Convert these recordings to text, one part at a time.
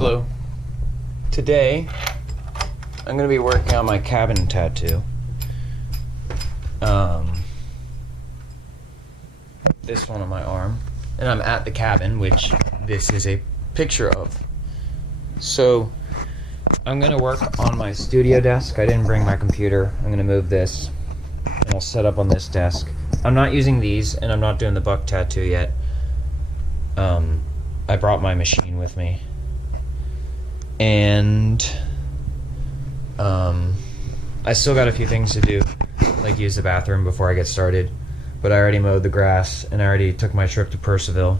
Hello. Today, I'm going to be working on my cabin tattoo. This one on my arm. And I'm at the cabin, which this is a picture of. So, I'm going to work on my studio desk. I didn't bring my computer. I'm going to move this, and I'll set up on this desk. I'm not using these, and I'm not doing the buck tattoo yet. I brought my machine with me. And I still got a few things to do, like use the bathroom before I get started. But I already mowed the grass, and I already took my trip to Percival,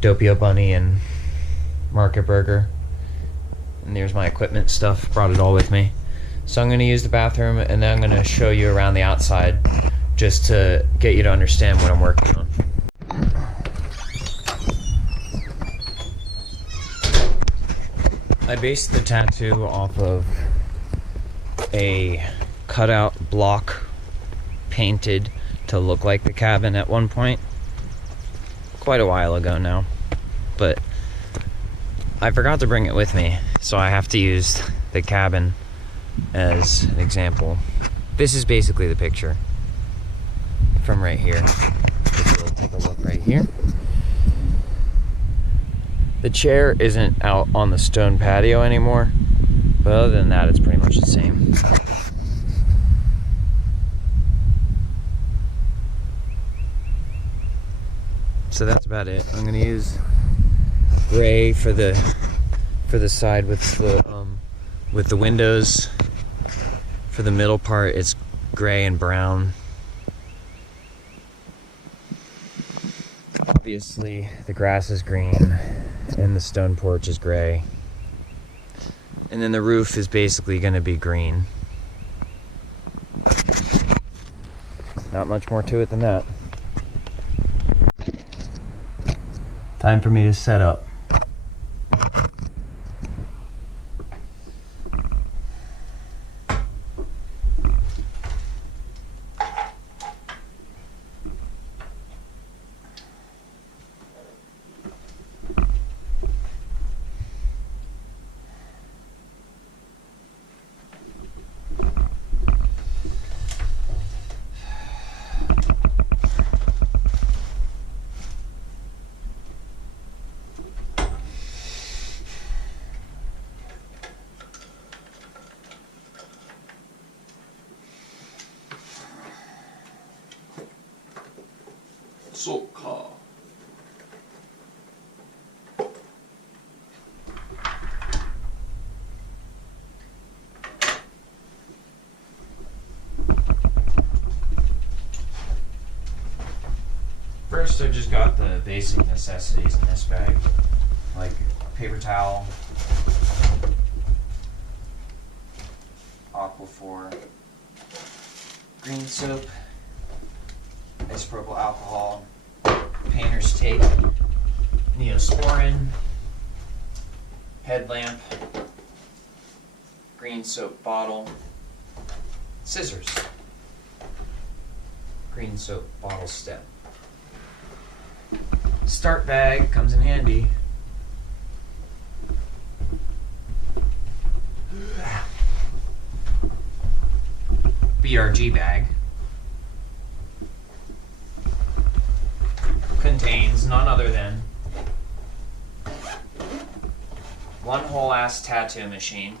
Doppio Bunny, and Market Burger. And there's my equipment stuff, brought it all with me. So I'm going to use the bathroom, and then I'm going to show you around the outside, just to get you to understand what I'm working on. I based the tattoo off of a cutout block painted to look like the cabin at one point. Quite a while ago now. But I forgot to bring it with me, so I have to use the cabin as an example. This is basically the picture from right here. If you'll take a look right here. The chair isn't out on the stone patio anymore, but other than that, it's pretty much the same. So that's about it. I'm gonna use gray for the side with the windows. For the middle part, it's gray and brown. Obviously, the grass is green, and the stone porch is gray. And then the roof is basically going to be green. Not much more to it than that. Time for me to set up. Soccer. First, I just got the basic necessities in this bag, like paper towel, Aquaphor, green soap, isopropyl alcohol, painter's tape, Neosporin, headlamp, green soap bottle, scissors, green soap bottle stem. Start bag comes in handy. BRG bag contains none other than one whole ass tattoo machine,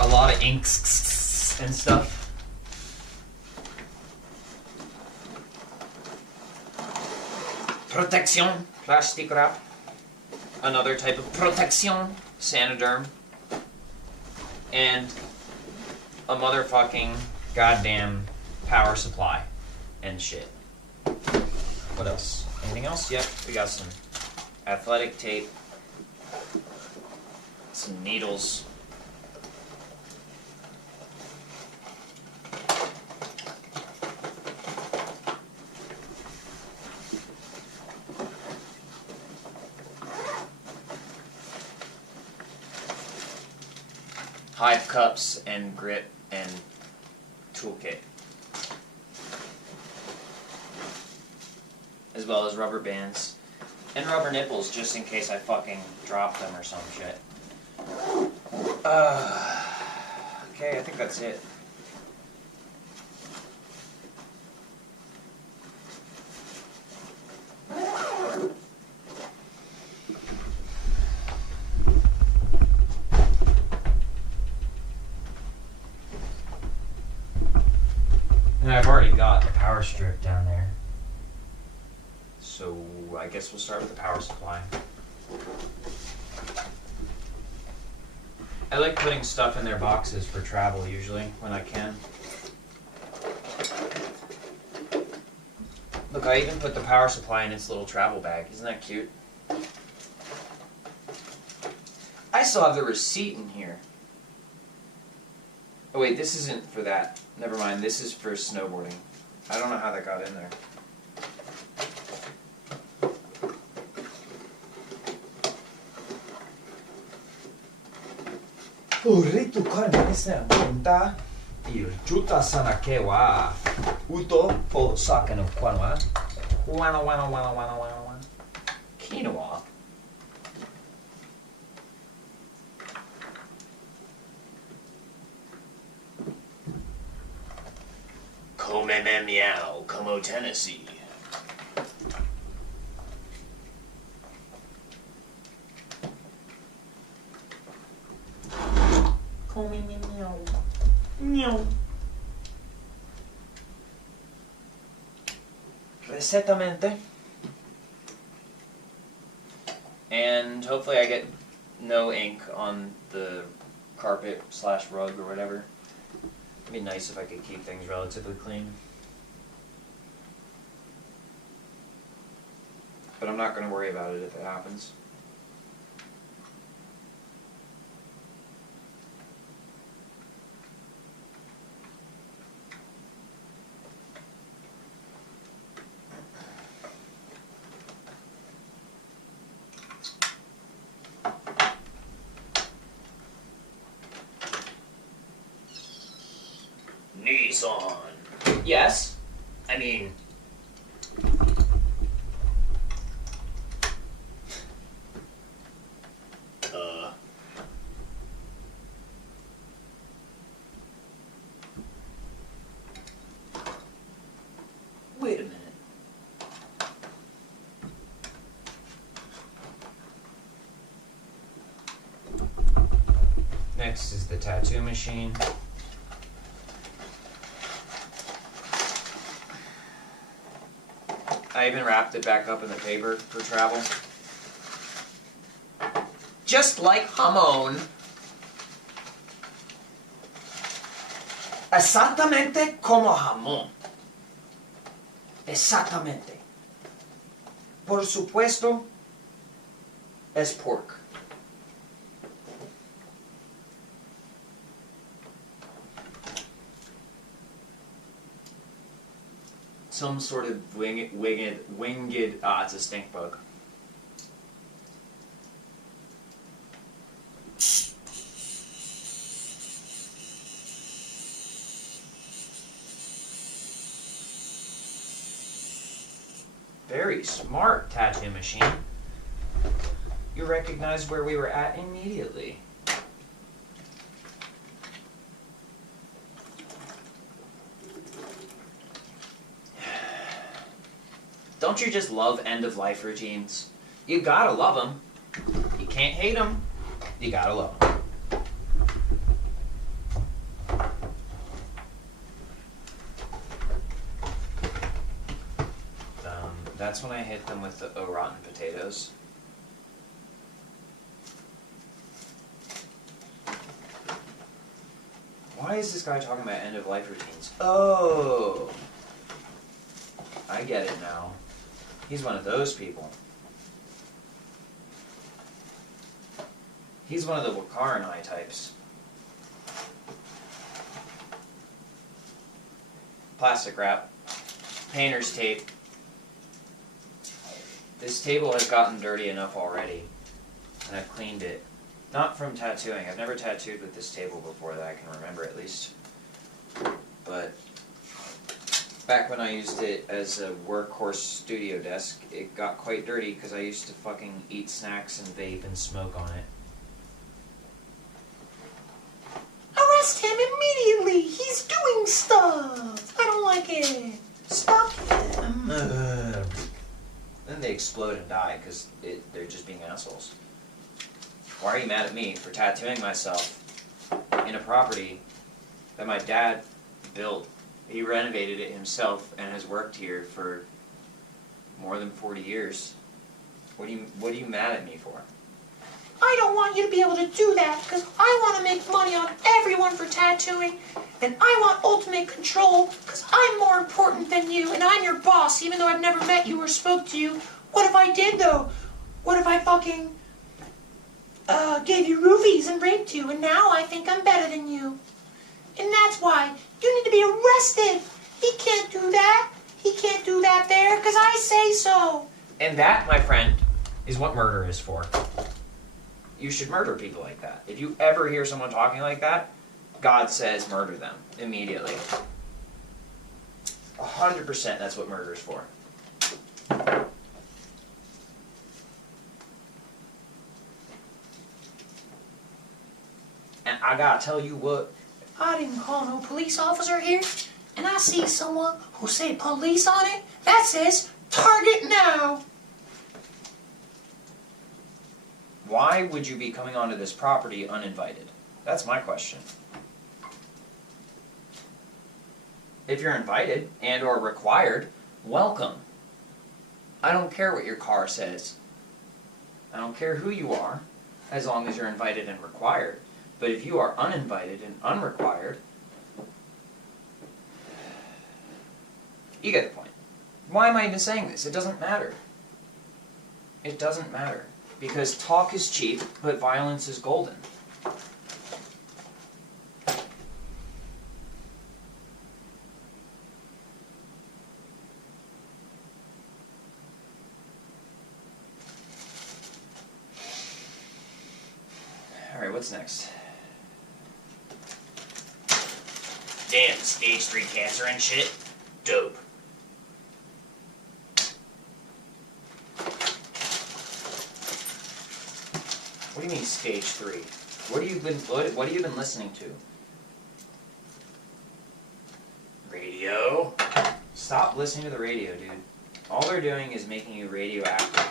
a lot of inks and stuff, protection plastic wrap, another type of protection Sanoderm, and a motherfucking goddamn power supply and shit. What else? Anything else? Yep, we got some athletic tape, some needles, hive cups and grip and toolkit. As well as rubber bands. And rubber nipples, just in case I fucking drop them or some shit. Okay, I think that's it. And I've already got the power strip down there. So I guess we'll start with the power supply. I like putting stuff in their boxes for travel usually, when I can. Look, I even put the power supply in its little travel bag. Isn't that cute? I still have the receipt in here. Oh wait, this isn't for that. Never mind, this is for snowboarding. I don't know how that got in there. Urritu karnesa punta iljuta sanakewa uto po sakano kwanwa wana quinoa. Come me meow, como Tennessee. Come me meow. Meow. Resetamente. And hopefully I get no ink on the carpet / rug or whatever. It'd be nice if I could keep things relatively clean. But I'm not going to worry about it if it happens. Nissan. Yes? I mean... Wait a minute. Next is the tattoo machine. I even wrapped it back up in the paper for travel. Just like jamón. Exactamente como jamón. Exactamente. Por supuesto, es pork. Some sort of winged, it's a stink bug. Very smart, tattoo machine. You recognized where we were at immediately. Don't you just love end-of-life routines? You gotta love them. You can't hate them. You gotta love them. That's when I hit them with the rotten potatoes. Why is this guy talking about end-of-life routines? Oh! I get it now. He's one of those people. He's one of the Wakaranai types. Plastic wrap. Painter's tape. This table has gotten dirty enough already, and I've cleaned it. Not from tattooing. I've never tattooed with this table before that I can remember, at least. but back when I used it as a workhorse studio desk, it got quite dirty because I used to fucking eat snacks and vape and smoke on it. Arrest him immediately! He's doing stuff! I don't like it! Stop him! Then they explode and die because they're just being assholes. Why are you mad at me for tattooing myself in a property that my dad built? He renovated it himself and has worked here for more than 40 years. What are you mad at me for? I don't want you to be able to do that because I want to make money on everyone for tattooing, and I want ultimate control because I'm more important than you and I'm your boss even though I've never met you or spoke to you. What if I did though? What if I fucking gave you roofies and raped you and now I think I'm better than you? And that's why you need to be arrested. He can't do that. He can't do that there because I say so. And that, my friend, is what murder is for. You should murder people like that. If you ever hear someone talking like that, God says murder them immediately. 100% that's what murder is for. And I gotta tell you what. I didn't call no police officer here, and I see someone who say police on it, that says target now. Why would you be coming onto this property uninvited? That's my question. If you're invited and or required, welcome. I don't care what your car says. I don't care who you are, as long as you're invited and required. But if you are uninvited and unrequired, you get the point. Why am I even saying this? It doesn't matter. It doesn't matter. Because talk is cheap, but violence is golden. Alright, what's next? Damn, stage 3 cancer and shit? Dope. What do you mean stage 3? What have you been listening to? Radio? Stop listening to the radio, dude. All they're doing is making you radioactive.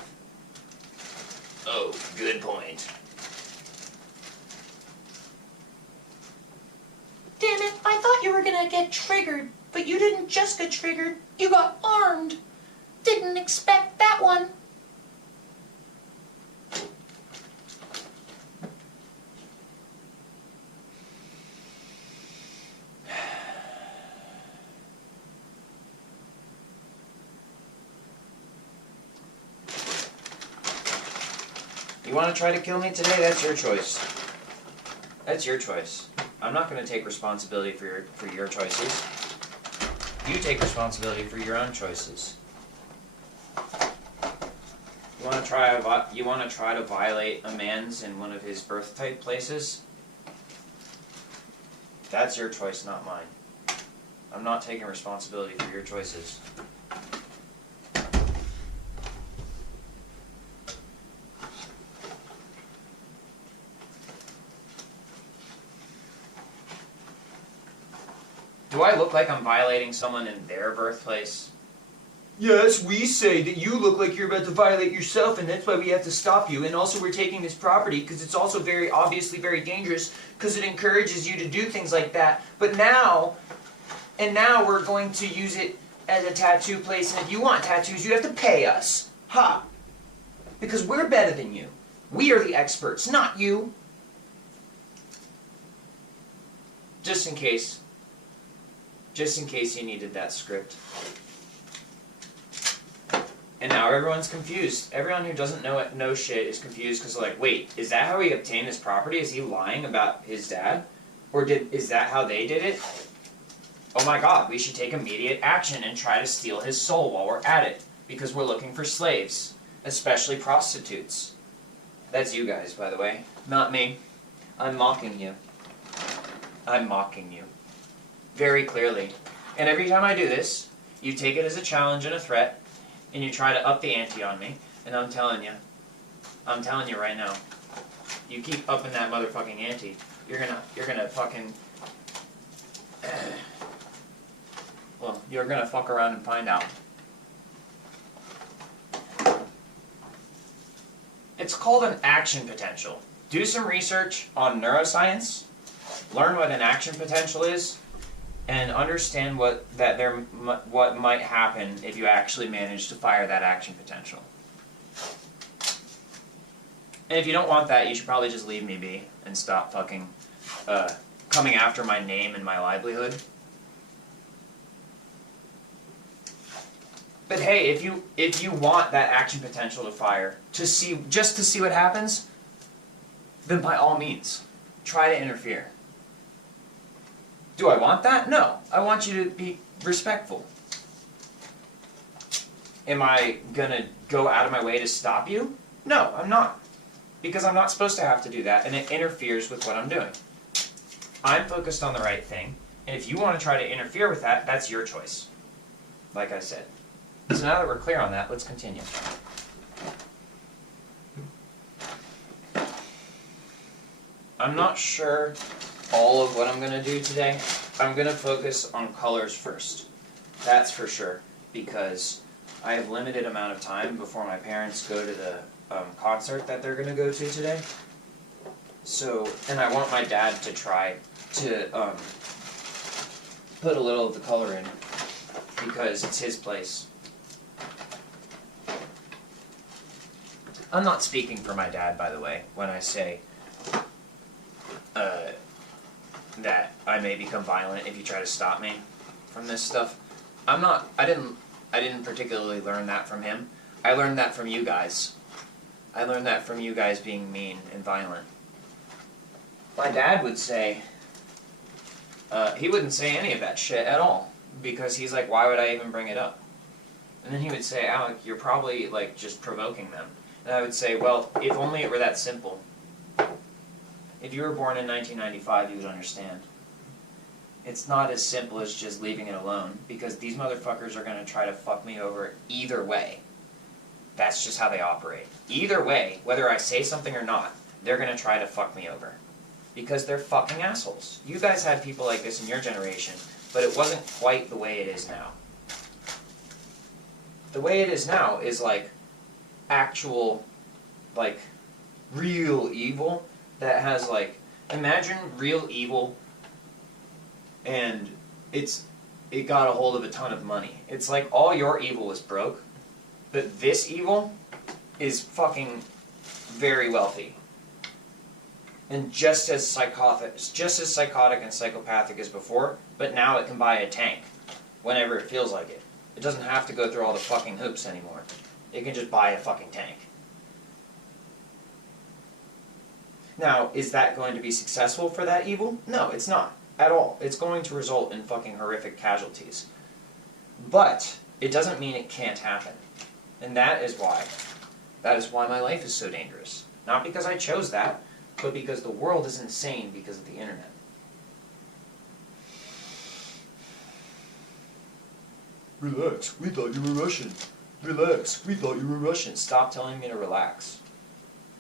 Oh, good point. Damn it, I thought you were gonna get triggered, but you didn't just get triggered, you got armed. Didn't expect that one. You want to try to kill me today? That's your choice. That's your choice. I'm not going to take responsibility for your choices. You take responsibility for your own choices. You want to try to violate a man's in one of his birth type places? That's your choice, not mine. I'm not taking responsibility for your choices. Do I look like I'm violating someone in their birthplace? Yes, we say that you look like you're about to violate yourself, and that's why we have to stop you. And also we're taking this property because it's also very obviously very dangerous because it encourages you to do things like that. But now we're going to use it as a tattoo place, and if you want tattoos, you have to pay us. Ha! Because we're better than you. We are the experts, not you. Just in case you needed that script. And now everyone's confused. Everyone who doesn't know shit is confused because they're like, wait, is that how he obtained this property? Is he lying about his dad? Or is that how they did it? Oh my god, we should take immediate action and try to steal his soul while we're at it. Because we're looking for slaves. Especially prostitutes. That's you guys, by the way. Not me. I'm mocking you. I'm mocking you. very clearly. And every time I do this, you take it as a challenge and a threat, and you try to up the ante on me, and I'm telling you right now, you keep upping that motherfucking ante, you're gonna fucking, well, you're gonna fuck around and find out. It's called an action potential. Do some research on neuroscience, learn what an action potential is, and understand what might happen if you actually manage to fire that action potential. And if you don't want that, you should probably just leave me be and stop fucking coming after my name and my livelihood. But hey, if you want that action potential to fire, just to see what happens, then by all means, try to interfere. Do I want that? No. I want you to be respectful. Am I gonna go out of my way to stop you? No, I'm not. Because I'm not supposed to have to do that, and it interferes with what I'm doing. I'm focused on the right thing, and if you want to try to interfere with that, that's your choice. Like I said. So now that we're clear on that, let's continue. I'm not sure all of what I'm going to do today. I'm going to focus on colors first. That's for sure, because I have limited amount of time before my parents go to the concert that they're going to go to today. So, and I want my dad to try to put a little of the color in, because it's his place. I'm not speaking for my dad, by the way, when I say that I may become violent if you try to stop me from this stuff. I didn't particularly learn that from him. I learned that from you guys. I learned that from you guys being mean and violent. My dad would say, he wouldn't say any of that shit at all, because he's like, why would I even bring it up? And then he would say, Alec, you're probably like just provoking them. And I would say, well, if only it were that simple. If you were born in 1995, you would understand. It's not as simple as just leaving it alone, because these motherfuckers are going to try to fuck me over either way. That's just how they operate. Either way, whether I say something or not, they're going to try to fuck me over. Because they're fucking assholes. You guys had people like this in your generation, but it wasn't quite the way it is now. The way it is now is like actual, like, real evil that has like, imagine real evil and it got a hold of a ton of money. It's like all your evil was broke, but this evil is fucking very wealthy. And just as psychotic and psychopathic as before, but now it can buy a tank whenever it feels like it. It doesn't have to go through all the fucking hoops anymore. It can just buy a fucking tank. Now, is that going to be successful for that evil? No, it's not. At all. It's going to result in fucking horrific casualties. But it doesn't mean it can't happen. And that is why my life is so dangerous. Not because I chose that, but because the world is insane because of the internet. Relax, we thought you were Russian. Relax, we thought you were Russian. Stop telling me to relax.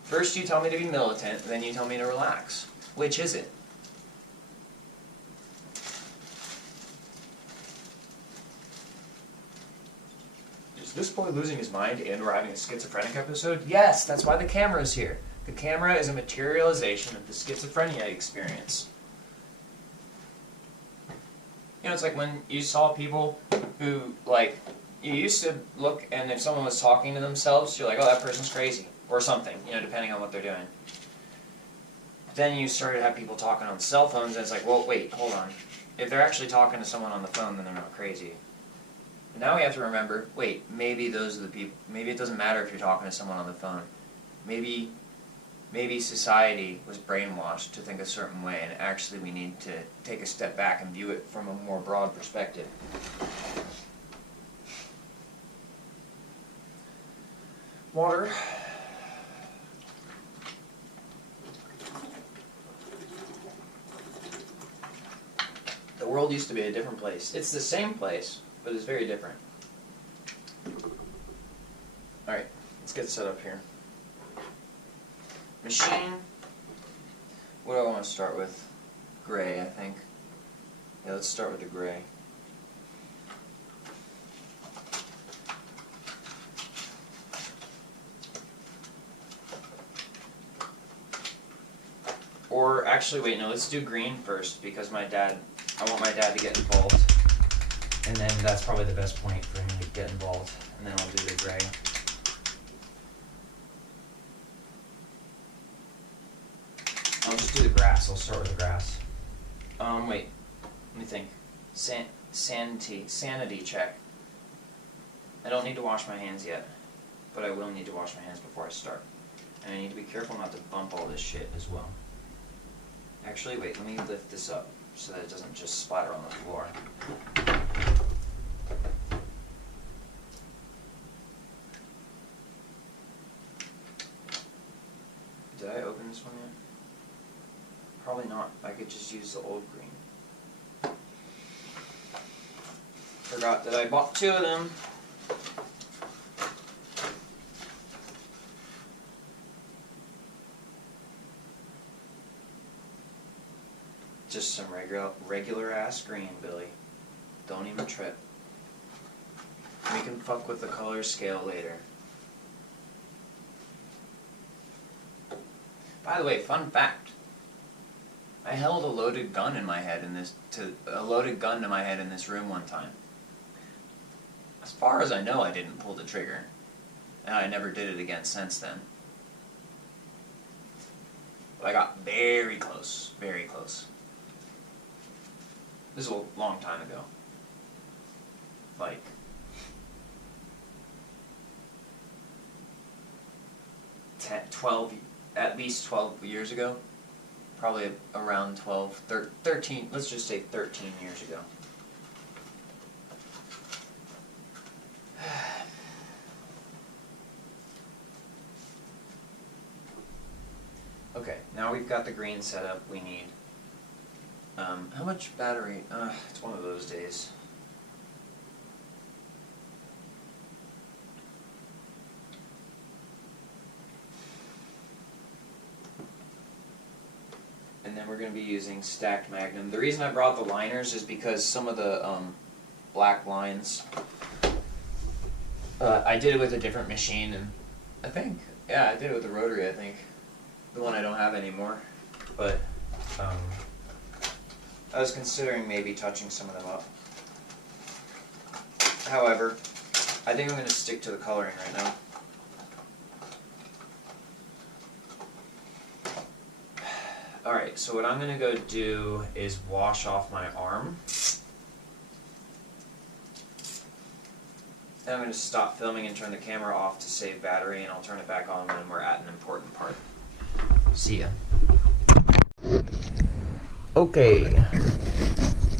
First you tell me to be militant, then you tell me to relax. Which is it? Is this boy losing his mind and we're having a schizophrenic episode? Yes, that's why the camera is here. The camera is a materialization of the schizophrenia experience. You know, it's like when you saw people who, like, you used to look and if someone was talking to themselves, you're like, oh, that person's crazy. Or something, you know, depending on what they're doing. Then you started to have people talking on cell phones, and it's like, well, wait, hold on. If they're actually talking to someone on the phone, then they're not crazy. But now we have to remember, wait, maybe those are the people, maybe it doesn't matter if you're talking to someone on the phone. Maybe society was brainwashed to think a certain way, and actually we need to take a step back and view it from a more broad perspective. Water. The world used to be a different place. It's the same place, but it's very different. Alright, let's get set up here. Machine. What do I want to start with? Gray, I think. Yeah, let's start with the gray. Or actually, wait, no, let's do green first because I want my dad to get involved. And then that's probably the best point for him to get involved. And then I'll do the gray. I'll just do the grass. I'll start with the grass. Wait, let me think. Sanity check. I don't need to wash my hands yet, but I will need to wash my hands before I start. And I need to be careful not to bump all this shit as well. Actually, wait, let me lift this up so that it doesn't just splatter on the floor. Did I open this one yet? Probably not. I could just use the old green. Forgot that I bought 2 of them. Just some regular ass green, Billy. Don't even trip. We can fuck with the color scale later. By the way, fun fact. I held a loaded gun to my head in this room one time. As far as I know, I didn't pull the trigger, and I never did it again since then. But I got very close, very close. This is a long time ago. Like, at least 12 years ago. Probably around 12, 13, let's just say 13 years ago. Okay, now we've got the green set up we need. How much battery? It's one of those days. And then we're going to be using stacked Magnum. The reason I brought the liners is because some of the black lines, I did it with a different machine, and I did it with the rotary, I think. The one I don't have anymore. But I was considering maybe touching some of them up. However, I think I'm going to stick to the coloring right now. Alright, so what I'm going to go do is wash off my arm. Then I'm going to stop filming and turn the camera off to save battery, and I'll turn it back on when we're at an important part. See ya. Okay.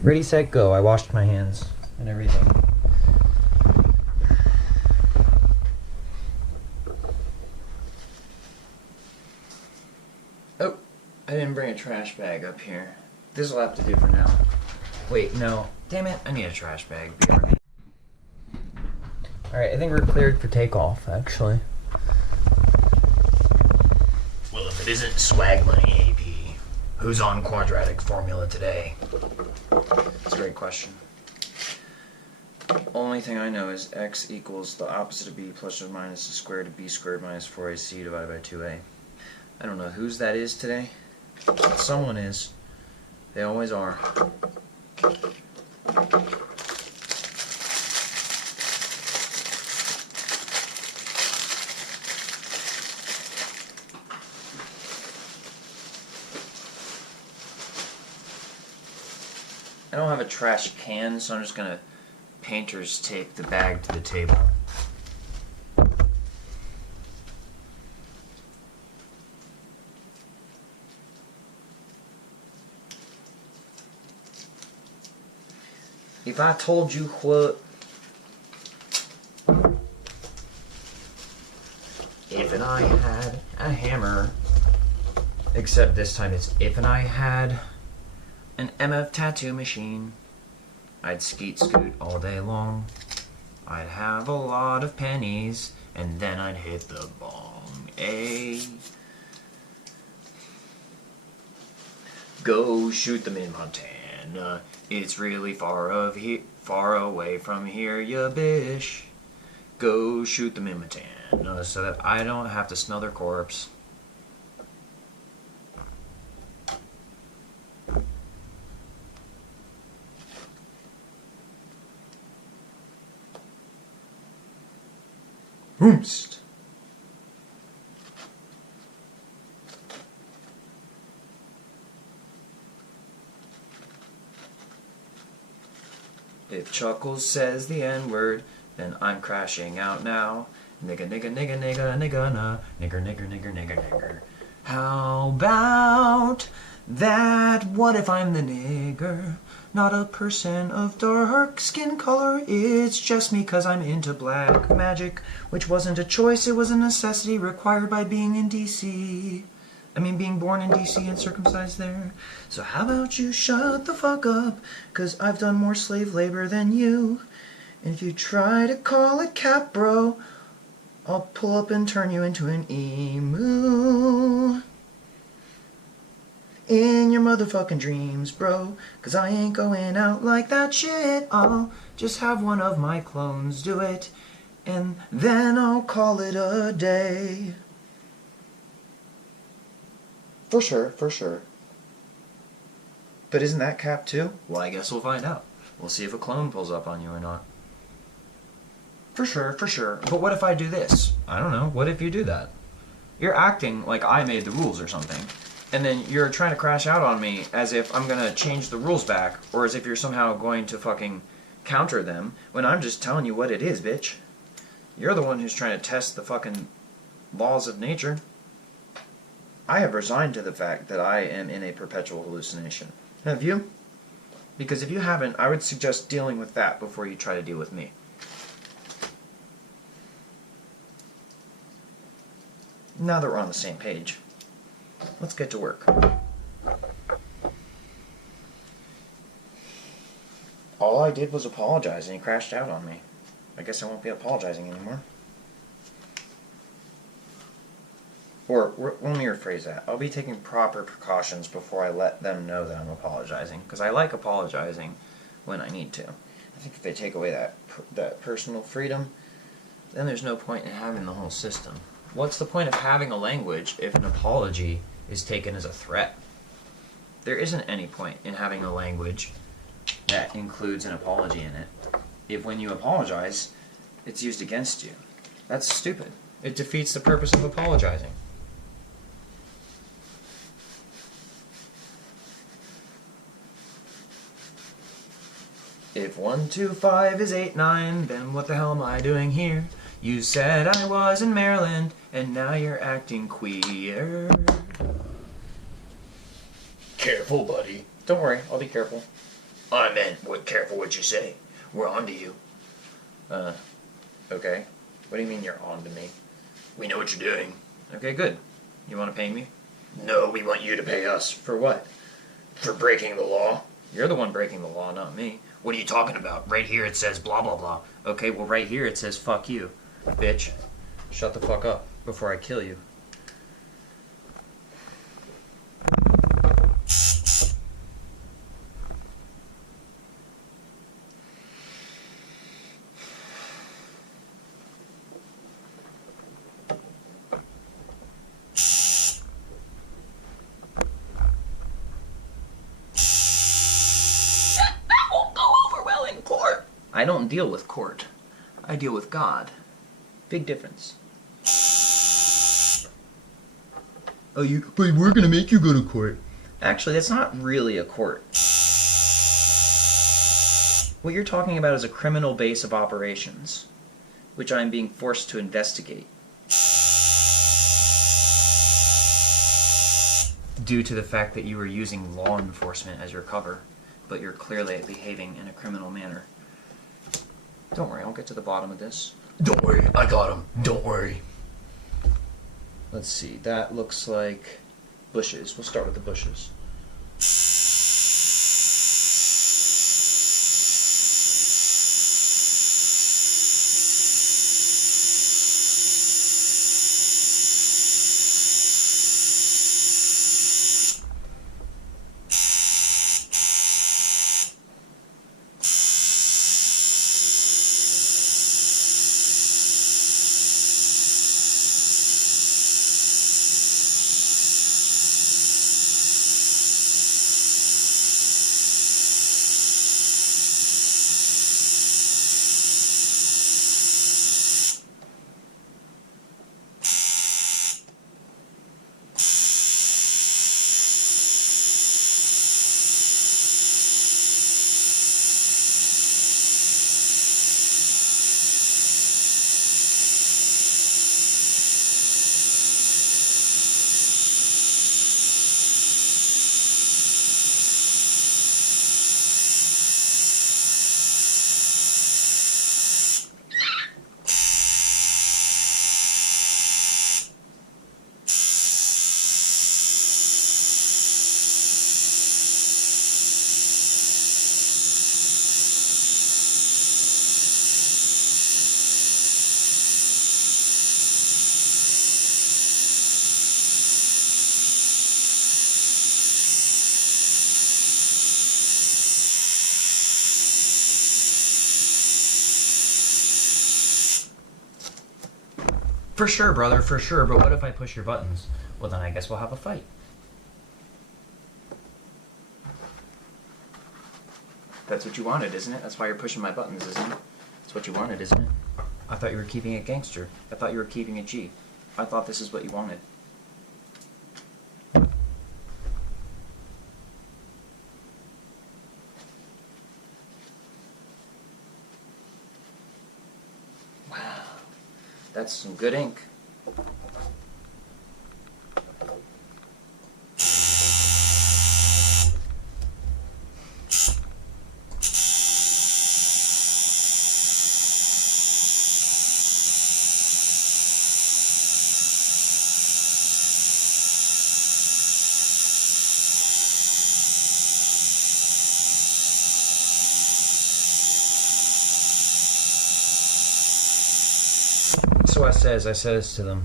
Ready, set, go. I washed my hands and everything. Oh, I didn't bring a trash bag up here. This will have to do for now. Wait, no. Damn it, I need a trash bag. Alright, I think we're cleared for takeoff, actually. Well, if it isn't swag money AP, who's on quadratic formula today? That's a great question. Only thing I know is x equals the opposite of b plus or minus the square root of b squared minus 4ac divided by 2a. I don't know whose that is today, but someone is. They always are. I don't have a trash can, so I'm just going to painter's tape the bag to the table. If I told you what... If and I had a hammer... Except this time it's if and I had an MF tattoo machine. I'd skeet scoot all day long. I'd have a lot of pennies, and then I'd hit the bong. Go shoot them in Montana. It's really far away from here, ya bish. Go shoot them in Montana so that I don't have to smell their corpse. Hoomst. If Chuckles says the N-word, then I'm crashing out now. Nigga, nigga, nigga, nigga, nigga, nah. Nigger, nigger, nigger, nigger, nigger. How about that? What if I'm the nigger? Not a person of dark skin color. It's just me 'cause I'm into black magic, which wasn't a choice, it was a necessity required by being in DC. Being born in DC and circumcised there. So how about you shut the fuck up, 'cause I've done more slave labor than you. And if you try to call it cap, bro, I'll pull up and turn you into an emu. In your motherfucking dreams, bro, 'cause I ain't going out like that shit. I'll just have one of my clones do it, and then I'll call it a day. For sure, for sure. But isn't that cap too? Well, I guess we'll find out. We'll see if a clone pulls up on you or not. For sure, for sure. But what if I do this? I don't know. What if you do that? You're acting like I made the rules or something. And then you're trying to crash out on me as if I'm gonna change the rules back, or as if you're somehow going to fucking counter them, when I'm just telling you what it is, bitch. You're the one who's trying to test the fucking laws of nature. I have resigned to the fact that I am in a perpetual hallucination. Have you? Because if you haven't, I would suggest dealing with that before you try to deal with me. Now that we're on the same page, let's get to work. All I did was apologize and he crashed out on me. I guess I won't be apologizing anymore. Or, let me rephrase that. I'll be taking proper precautions before I let them know that I'm apologizing. Because I like apologizing when I need to. I think if they take away that personal freedom, then there's no point in having the whole system. What's the point of having a language if an apology is taken as a threat? There isn't any point in having a language that includes an apology in it if when you apologize, it's used against you. That's stupid. It defeats the purpose of apologizing. If 1, 2, 5 is 8, 9, then what the hell am I doing here? You said I was in Maryland, and now you're acting queer. Careful, buddy. Don't worry, I'll be careful. I meant, careful what you say. We're on to you. Okay. What do you mean you're on to me? We know what you're doing. Okay, good. You want to pay me? No, we want you to pay us. For what? For breaking the law. You're the one breaking the law, not me. What are you talking about? Right here it says blah, blah, blah. Okay, well right here it says fuck you. Bitch. Shut the fuck up before I kill you. I don't deal with court. I deal with God. Big difference. Oh, but we're gonna make you go to court. Actually, that's not really a court. What you're talking about is a criminal base of operations, which I'm being forced to investigate. Due to the fact that you were using law enforcement as your cover, but you're clearly behaving in a criminal manner. Don't worry, I'll get to the bottom of this. Don't worry, I got him. Don't worry. Let's see, that looks like bushes. We'll start with the bushes. For sure, brother, for sure. But what if I push your buttons? Well, then I guess we'll have a fight. That's what you wanted, isn't it? That's why you're pushing my buttons, isn't it? That's what you wanted, isn't it? I thought you were keeping it gangster. I thought you were keeping it G. I thought this is what you wanted. Wow. That's some good ink. So I says to them.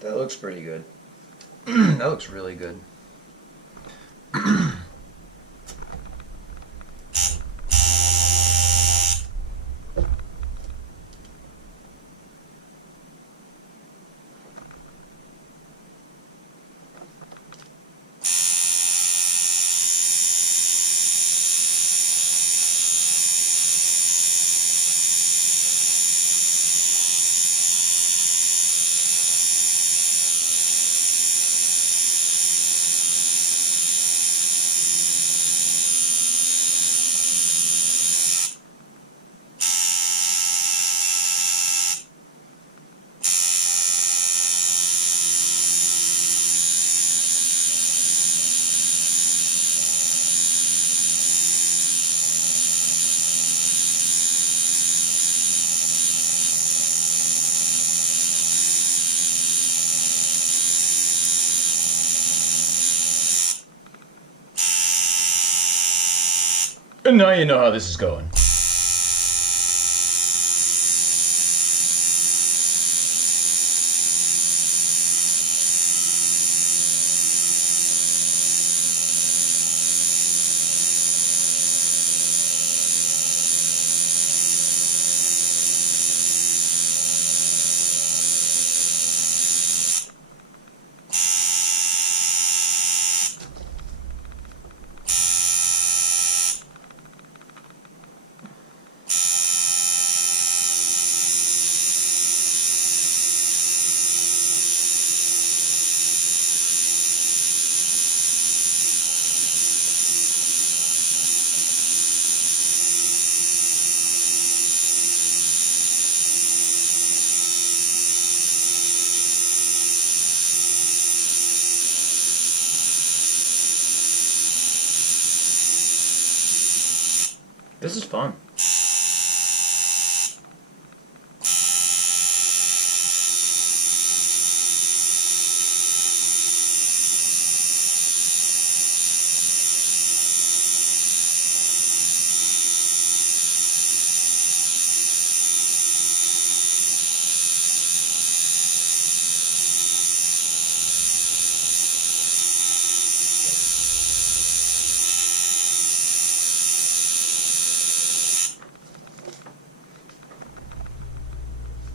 That looks pretty good. That looks really good. And now you know how this is going. This is fun.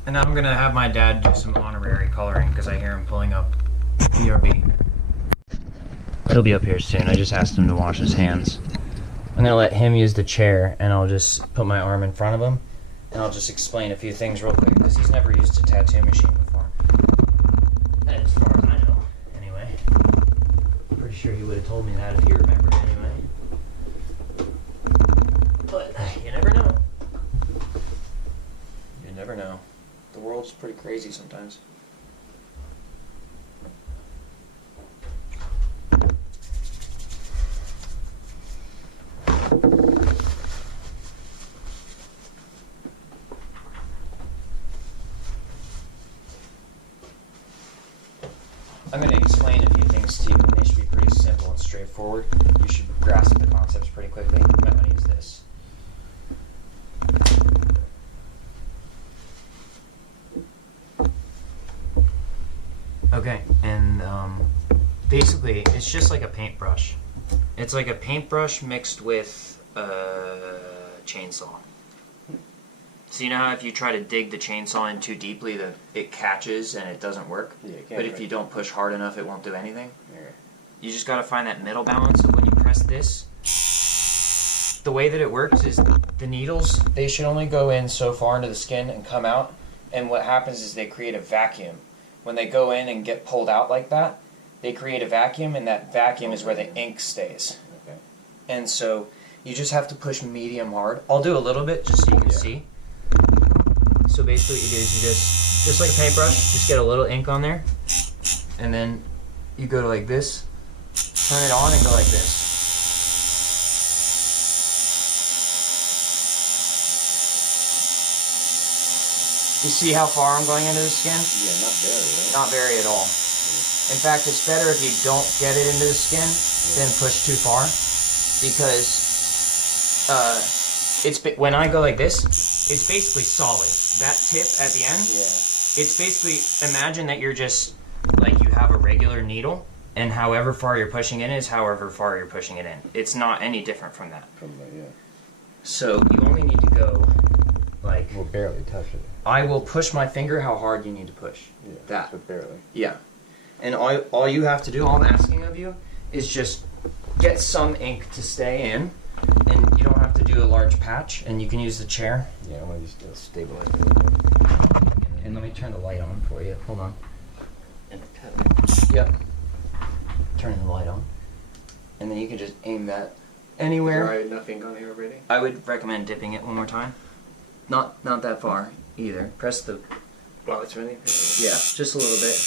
And now I'm gonna have my dad do some honorary coloring because I hear him pulling up BRB. He'll be up here soon. I just asked him to wash his hands. I'm gonna let him use the chair and I'll just put my arm in front of him and I'll just explain a few things real quick because he's never used a tattoo machine before. As far as I know, anyway. sure he would have told me that if he remembered anyway. But you never know. You never know. The world's pretty crazy sometimes. I'm going to explain a few things to you, and they should be pretty simple and straightforward. You should grasp the concepts pretty quickly. You might want to use this. Okay, and basically, it's just like a paintbrush. It's like a paintbrush mixed with a chainsaw. So you know how if you try to dig the chainsaw in too deeply, it catches and it doesn't work? Yeah, but if you don't push hard enough, it won't do anything? Yeah. You just gotta find that middle balance of when you press this. The way that it works is the needles, they should only go in so far into the skin and come out. And what happens is they create a vacuum. When they go in and get pulled out like that, they create a vacuum, and that vacuum is where the ink stays. Okay. And so you just have to push medium hard. I'll do a little bit just so you can see. So basically what you do is you just like a paintbrush, just get a little ink on there, and then you go to like this, turn it on and go like this. You see how far I'm going into the skin? Yeah, not very, right? Not very at all. In fact, it's better if you don't get it into the skin than push too far, because when I go like this, it's basically solid. That tip at the end, it's basically, imagine that you're just, like you have a regular needle, and however far you're pushing it is however far you're pushing it in. It's not any different from that. Yeah. So you only need to go, like... We'll barely touch it. I will push my finger how hard you need to push. Yeah, that. but barely. Yeah. And all you have to do, all I'm asking of you, is just get some ink to stay in, and you don't have to do a large patch, and you can use the chair. Yeah, I'm gonna just stabilize it a little bit. And let me turn the light on for you. Hold on. And cut. Yep. Turn the light on. And then you can just aim that anywhere. Is there enough ink on here already? I would recommend dipping it one more time. Not that far either. Press the... Well, it's really... Yeah, just a little bit.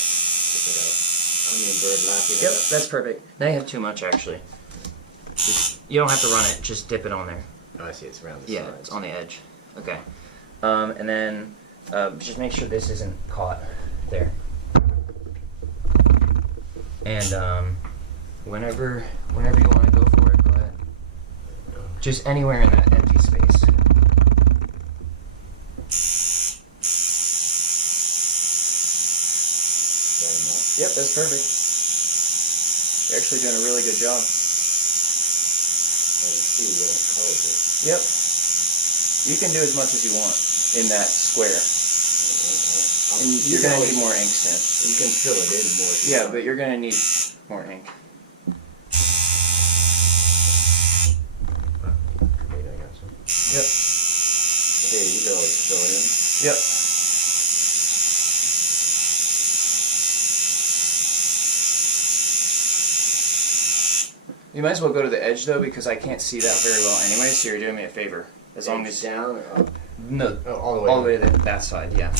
I mean, bird laughing. Yep, that's perfect. Now you have too much, actually. You don't have to run it, just dip it on there. Oh, I see, it's around the Yeah, sides. it's on the edge. Okay. And then just make sure this isn't caught there. And whenever you want to go for it, go ahead. Just anywhere in that empty space. Yep, that's perfect. You're actually doing a really good job. I can see where it colors it. Yep. You can do as much as you want in that square. And you're going to need more ink, Stan. You can fill it in more. Yeah, but you're going to need more ink. Wait, I got some. Yep. Okay, you can always fill in. Yep. You might as well go to the edge though, because I can't see that very well anyway, so you're doing me a favor. As long as... down or up? No, Oh, all the way. all the way to that side, yeah. You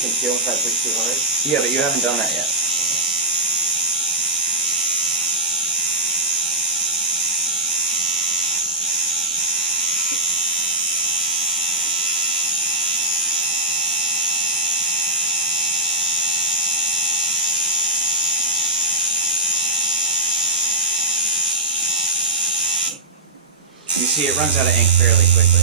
can feel if I push too hard? Yeah, but you haven't done that yet. You see, it runs out of ink fairly quickly.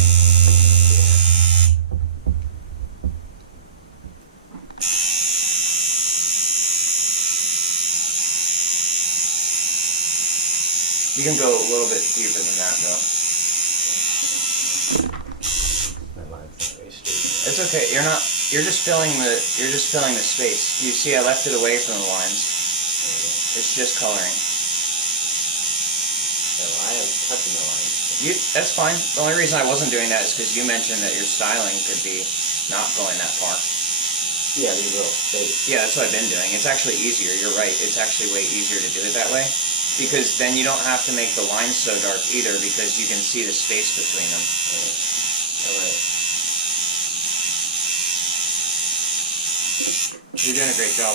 You can go a little bit deeper than that, though. My line's not very straight. It's okay. You're not. You're just filling the space. You see, I left it away from the lines. It's just coloring. So I am touching the line. That's fine. The only reason I wasn't doing that is because you mentioned that your styling could be not going that far. Yeah, these little space. Yeah, that's what I've been doing. It's actually easier. You're right. It's actually way easier to do it that way. Because then you don't have to make the lines so dark either, because you can see the space between them. Alright. You're doing a great job.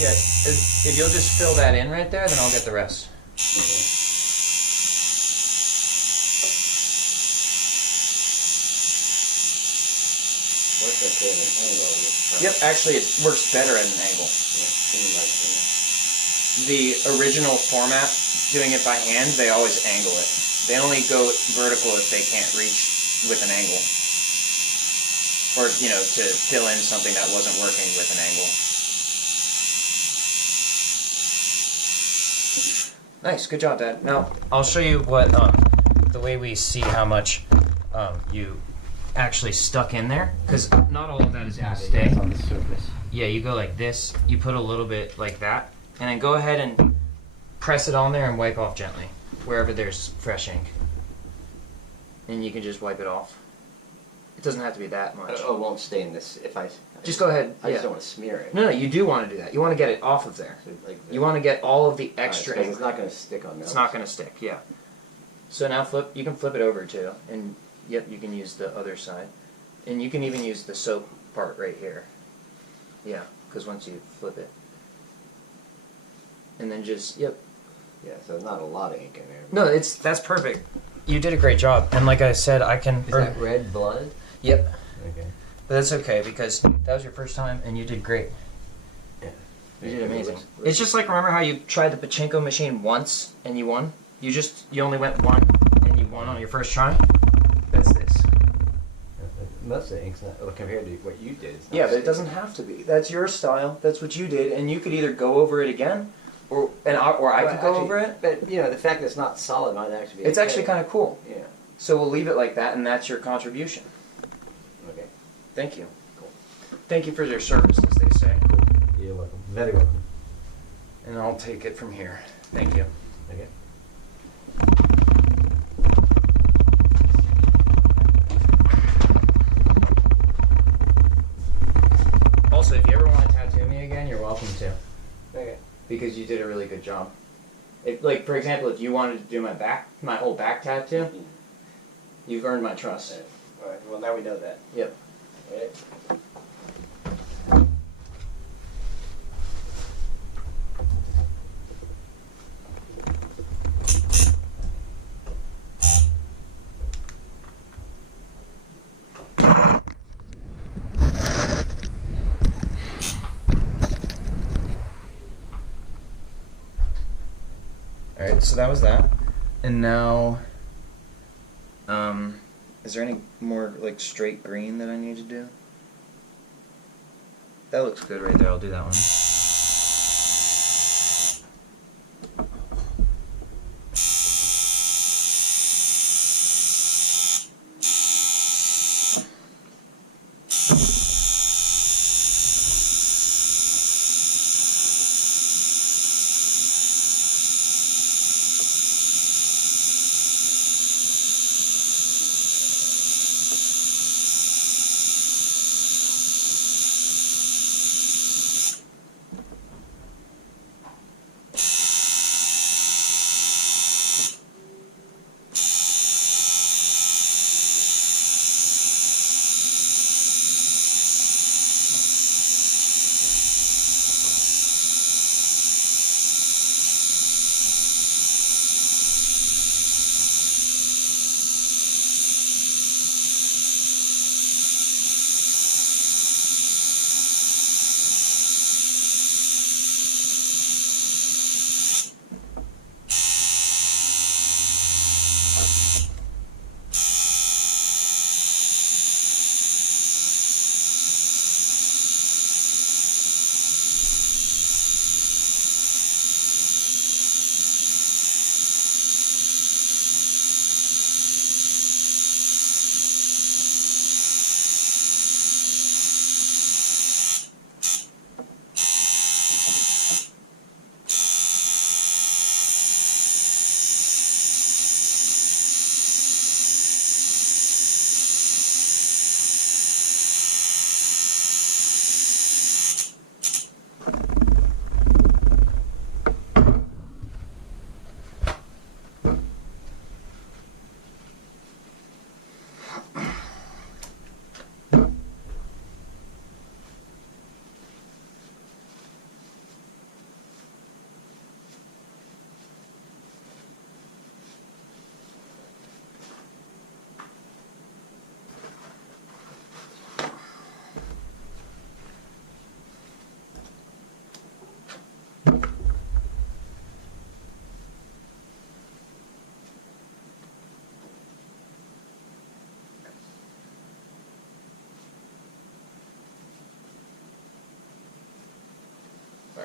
Yeah, if you'll just fill that in right there, then I'll get the rest. Works okay at an angle. Yep, actually it works better at an angle. Yeah, seems like The original format, doing it by hand, they always angle it. They only go vertical if they can't reach with an angle. Or, you know, to fill in something that wasn't working with an angle. Nice, good job, Dad. Now, I'll show you what, the way we see how much you actually stuck in there. Because not all of that is going to stay. on the surface. Yeah, you go like this, you put a little bit like that, and then go ahead and press it on there and wipe off gently, wherever there's fresh ink. And you can just wipe it off. It doesn't have to be that much. Oh, it won't stain this if I... Just go ahead. I Yeah. just don't want to smear it. No, you do want to do that. You want to get it off of there. So, like You want to get all of the Alright, extra because ink. it's not going to stick on It's those. not going to stick, yeah. So now you can flip it over too, and yep, you can use the other side. And you can even use the soap part right here. Yeah, because once you flip it. And then just, yep. Yeah, so there's not a lot of ink in there. No, that's perfect. You did a great job. And like I said, I can... Is that red blood? Yep. Okay. But that's okay, because that was your first time, and you did great. Yeah. You did amazing. It's just like, remember how you tried the pachinko machine once, and you won? You only went one, and you won on your first try? That's this. Most of the ink's not, well, compared to what you did. It's not Yeah, but it sticking. doesn't have to be. That's your style. That's what you did, and you could either go over it again, or I could go Actually, over it. But, you know, the fact that it's not solid might actually be It's actually kind of cool. Yeah. So we'll leave it like that, and that's your contribution. Okay. Thank you. Cool. Thank you for your service, as they say. You're welcome. Very welcome. And I'll take it from here. Thank you. Okay. Also, if you ever want to tattoo me again, you're welcome to. Okay. Because you did a really good job. If, like, for example, if you wanted to do my whole back tattoo, you've earned my trust. Alright, well now we know that. Yep. Okay. Alright, so that was that. And now, is there any more, like, straight green that I need to do? That looks good right there. I'll do that one.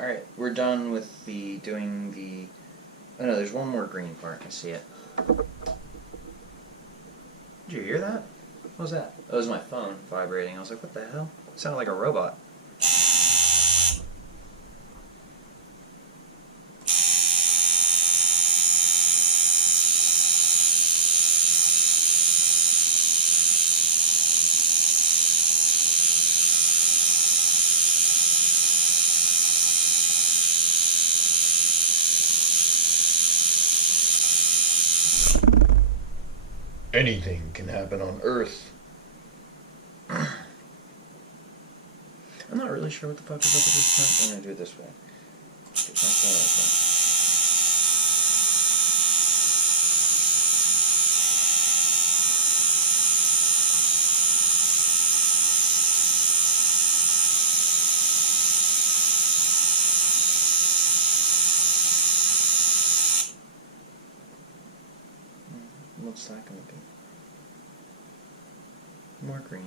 Alright, we're done with doing the... Oh no, there's one more green part. I see it. Did you hear that? What was that? That was my phone vibrating. I was like, what the hell? It sounded like a robot. Anything can happen on Earth. I'm not really sure what the fuck is up with this time. I'm gonna do it this way. Get my phone open. What's that gonna be? More green.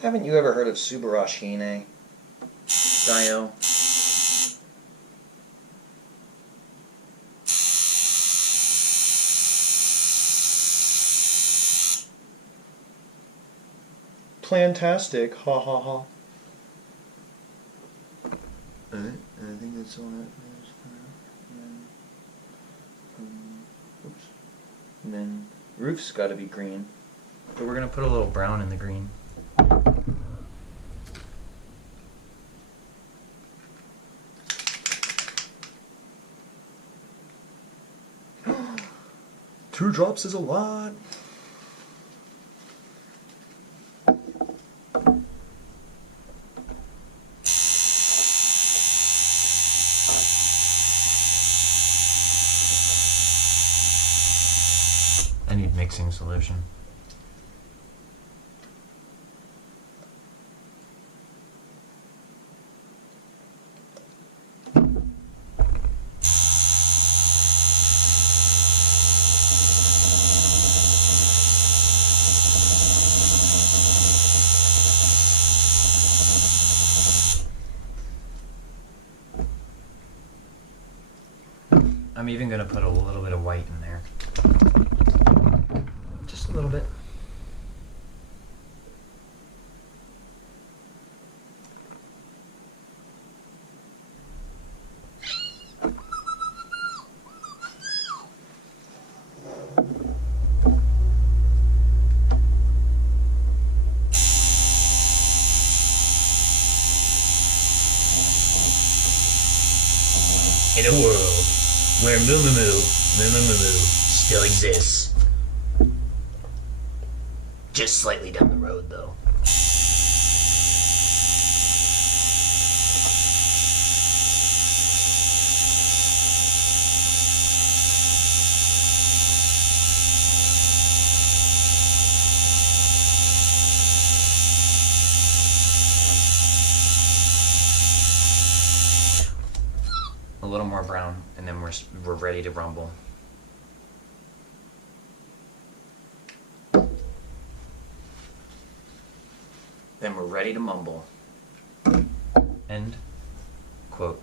Haven't you ever heard of Subarashine? Dio? Plantastic, ha ha ha. Alright, I think that's all that is for now. Oops. And then roof's gotta be green. But we're gonna put a little brown in the green. Two drops is a lot. I need mixing solution. I'm even going to put a little bit of white in there. Just a little bit. In a world where Moo still exists. Just slightly down the road, though. A little more brown, and then we're ready to rumble. Then we're ready to mumble. End quote.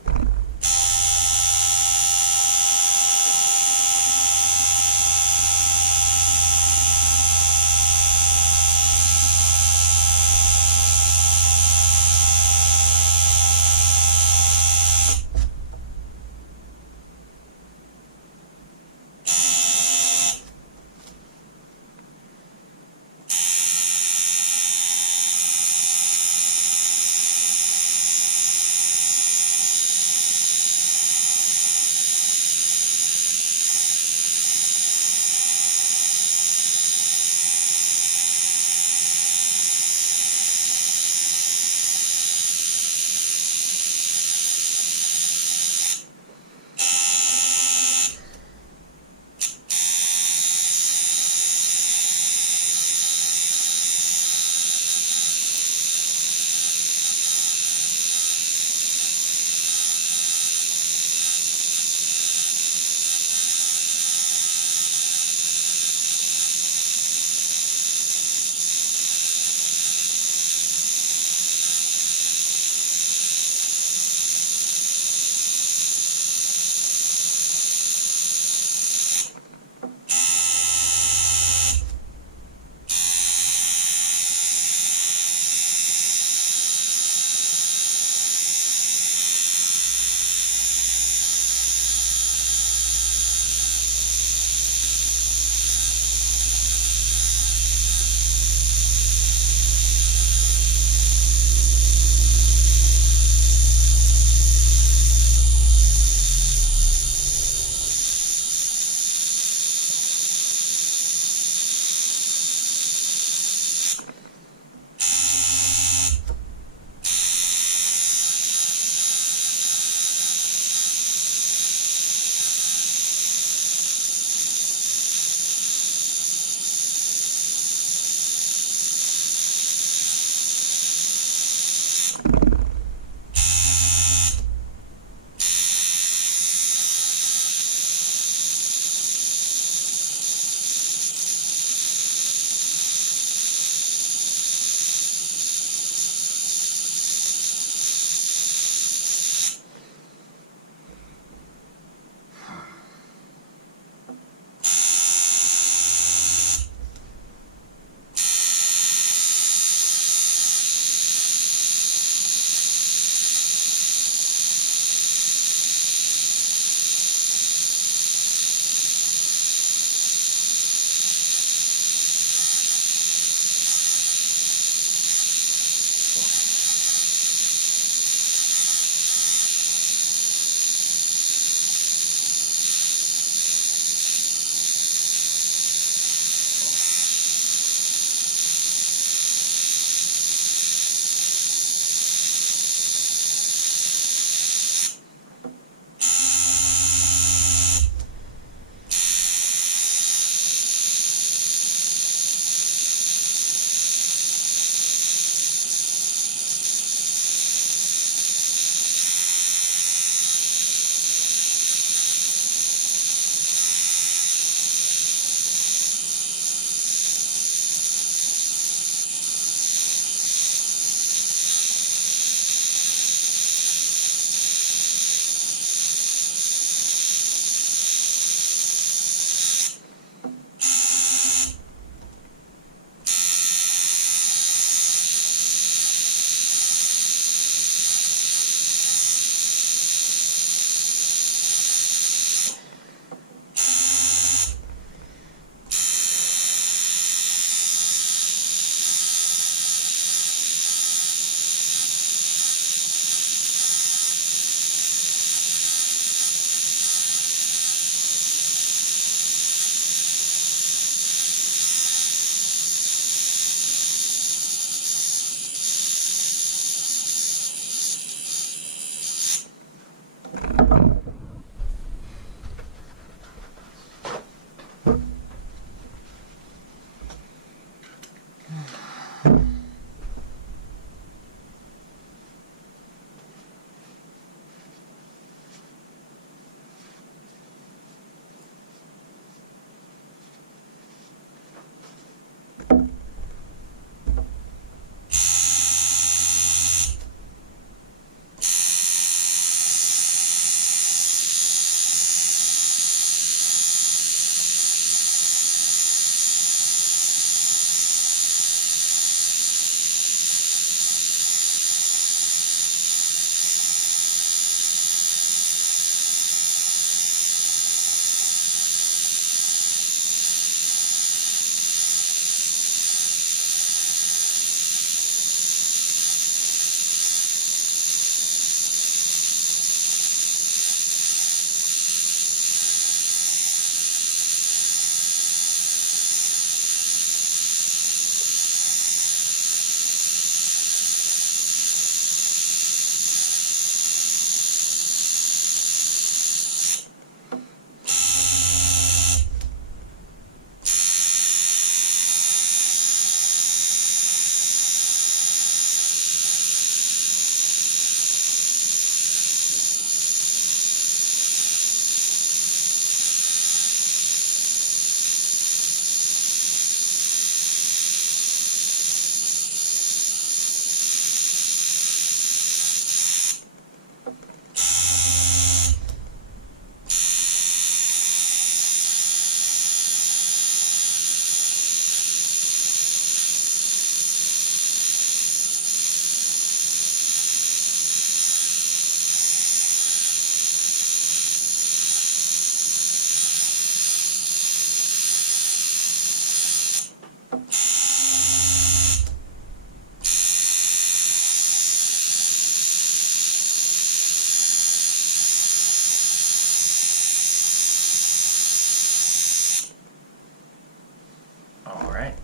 Alright.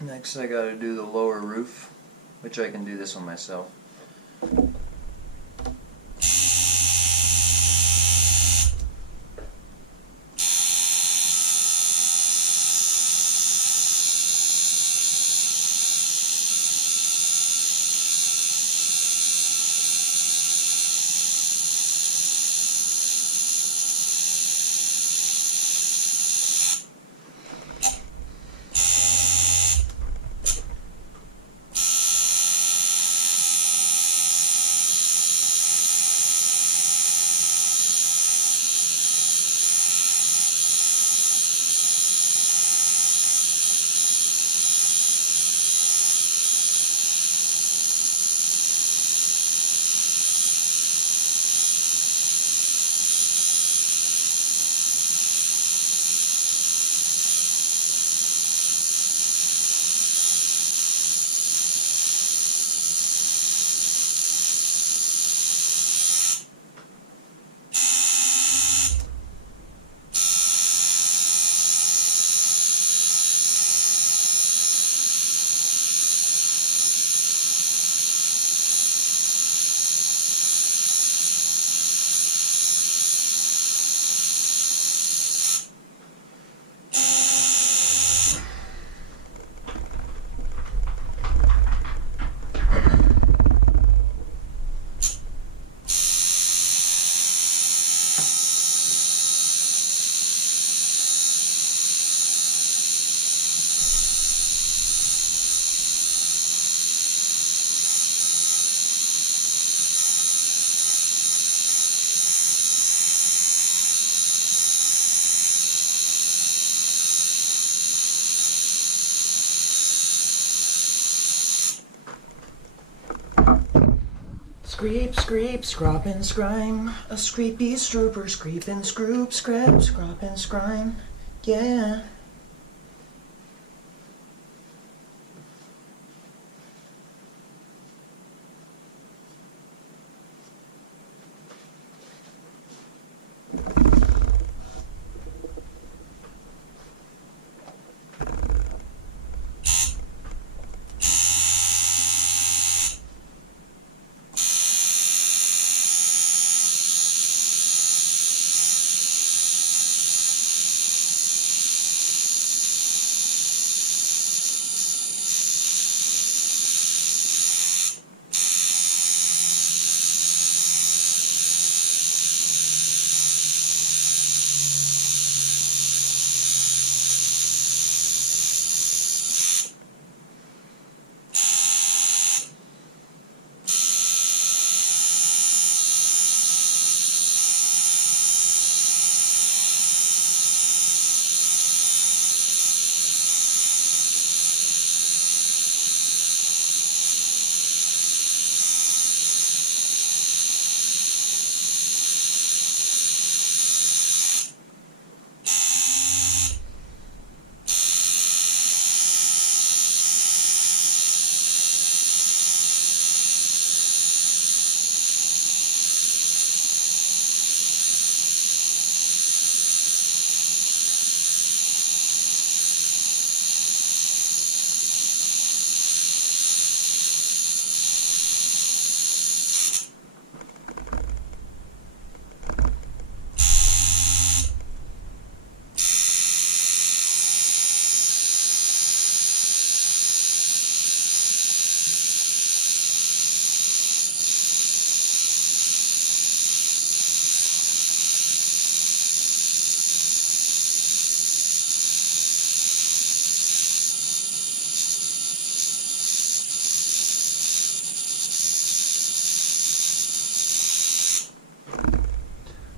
Next I gotta do the lower roof, which I can do this one myself. Scrape, scrape, scrap and scrime. A scrapey strooper, scrape and scroop, scrap, scrap and scrime. Yeah.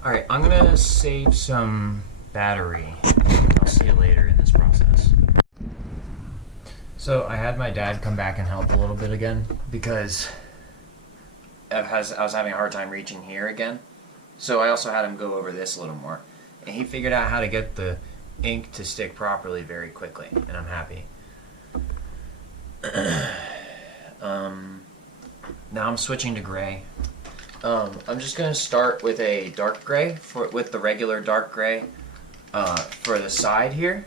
Alright, I'm gonna save some battery. I'll see you later in this process. So I had my dad come back and help a little bit again because I was having a hard time reaching here again. So I also had him go over this a little more. And he figured out how to get the ink to stick properly very quickly, and I'm happy. Now I'm switching to gray. I'm just gonna start with a dark gray with the regular dark gray for the side here,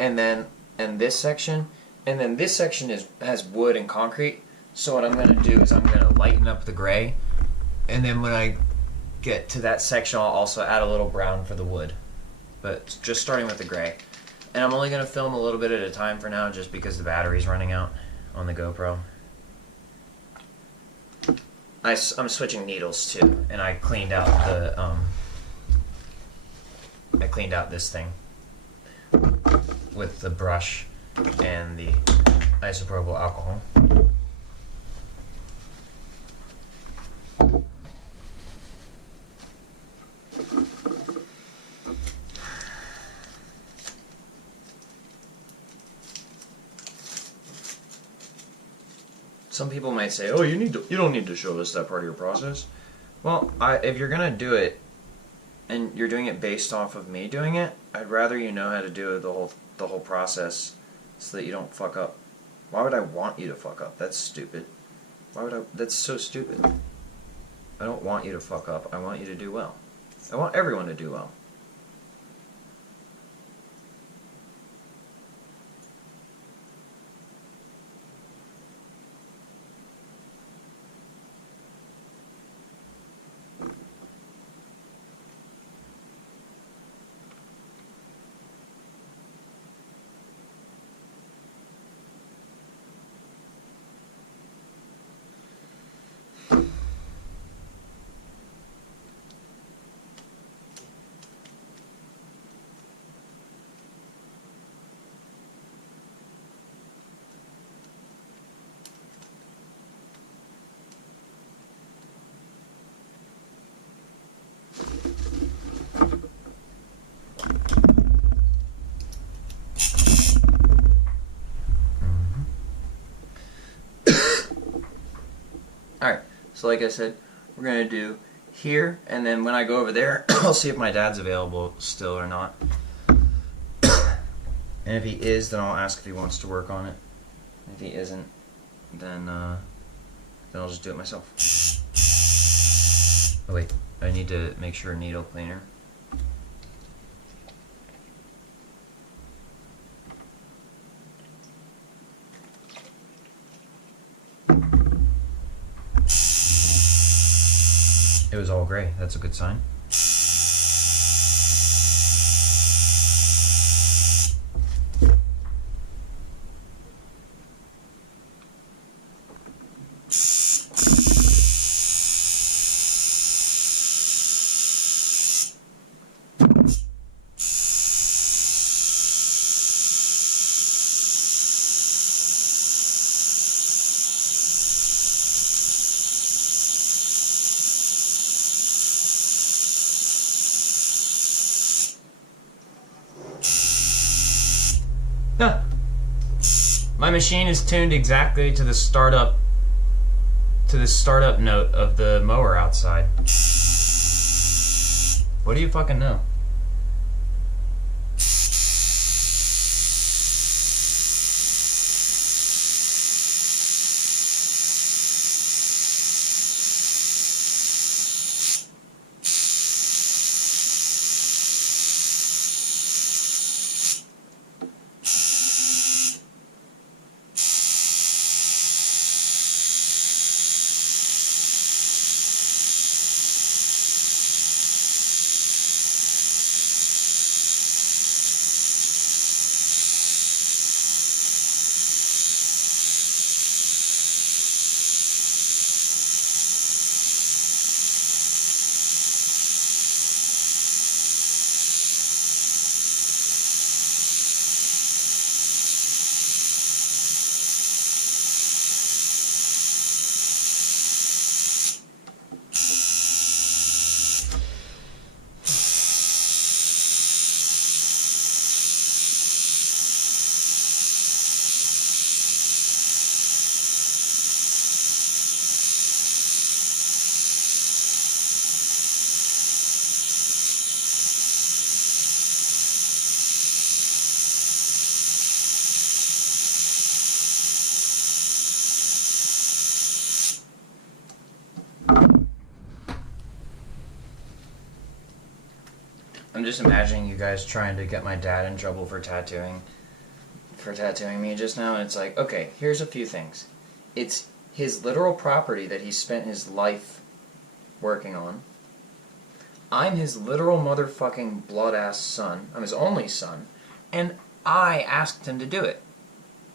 and then this section, and then this section has wood and concrete. So what I'm gonna do is I'm gonna lighten up the gray, and then when I get to that section, I'll also add a little brown for the wood. But just starting with the gray, and I'm only gonna film a little bit at a time for now, just because the battery's running out on the GoPro. I'm switching needles too, and I cleaned out the I cleaned out this thing with the brush and the isopropyl alcohol. Some people might say, "Oh, you don't need to show us that part of your process." Well, if you're gonna do it, and you're doing it based off of me doing it, I'd rather you know how to do the whole process, so that you don't fuck up. Why would I want you to fuck up? That's stupid. That's so stupid. I don't want you to fuck up. I want you to do well. I want everyone to do well. Alright, so like I said, we're going to do here, and then when I go over there, I'll see if my dad's available still or not. And if he is, then I'll ask if he wants to work on it. If he isn't, then I'll just do it myself. Oh wait, I need to make sure needle cleaner. It was all gray. That's a good sign. Huh. My machine is tuned exactly to the startup note of the mower outside. What do you fucking know? I'm just imagining you guys trying to get my dad in trouble for tattooing me just now, and it's like, okay, here's a few things. It's his literal property that he spent his life working on. I'm his literal motherfucking blood-ass son. I'm his only son. And I asked him to do it.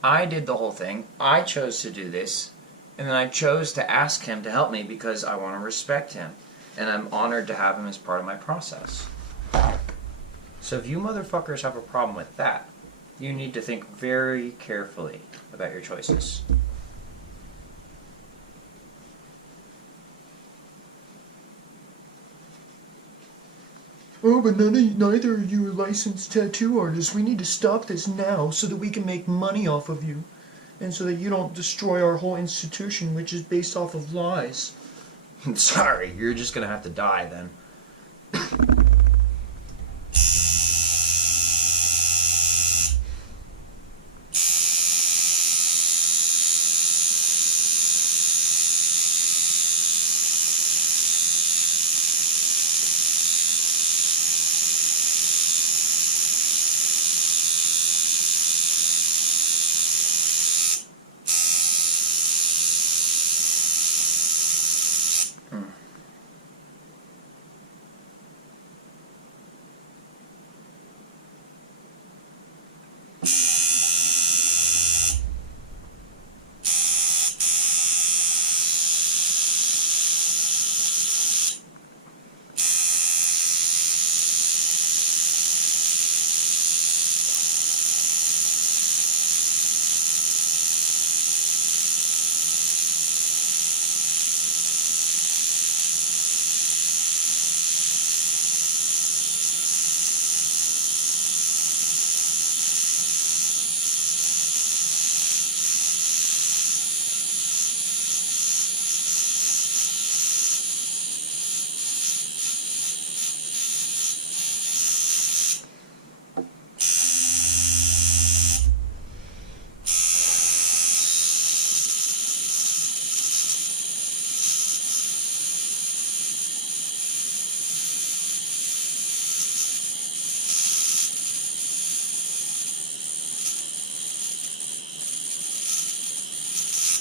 I did the whole thing. I chose to do this. And then I chose to ask him to help me because I want to respect him. And I'm honored to have him as part of my process. So if you motherfuckers have a problem with that, you need to think very carefully about your choices. Oh, but neither are you a licensed tattoo artist. We need to stop this now so that we can make money off of you. And so that you don't destroy our whole institution, which is based off of lies. Sorry, you're just gonna have to die then.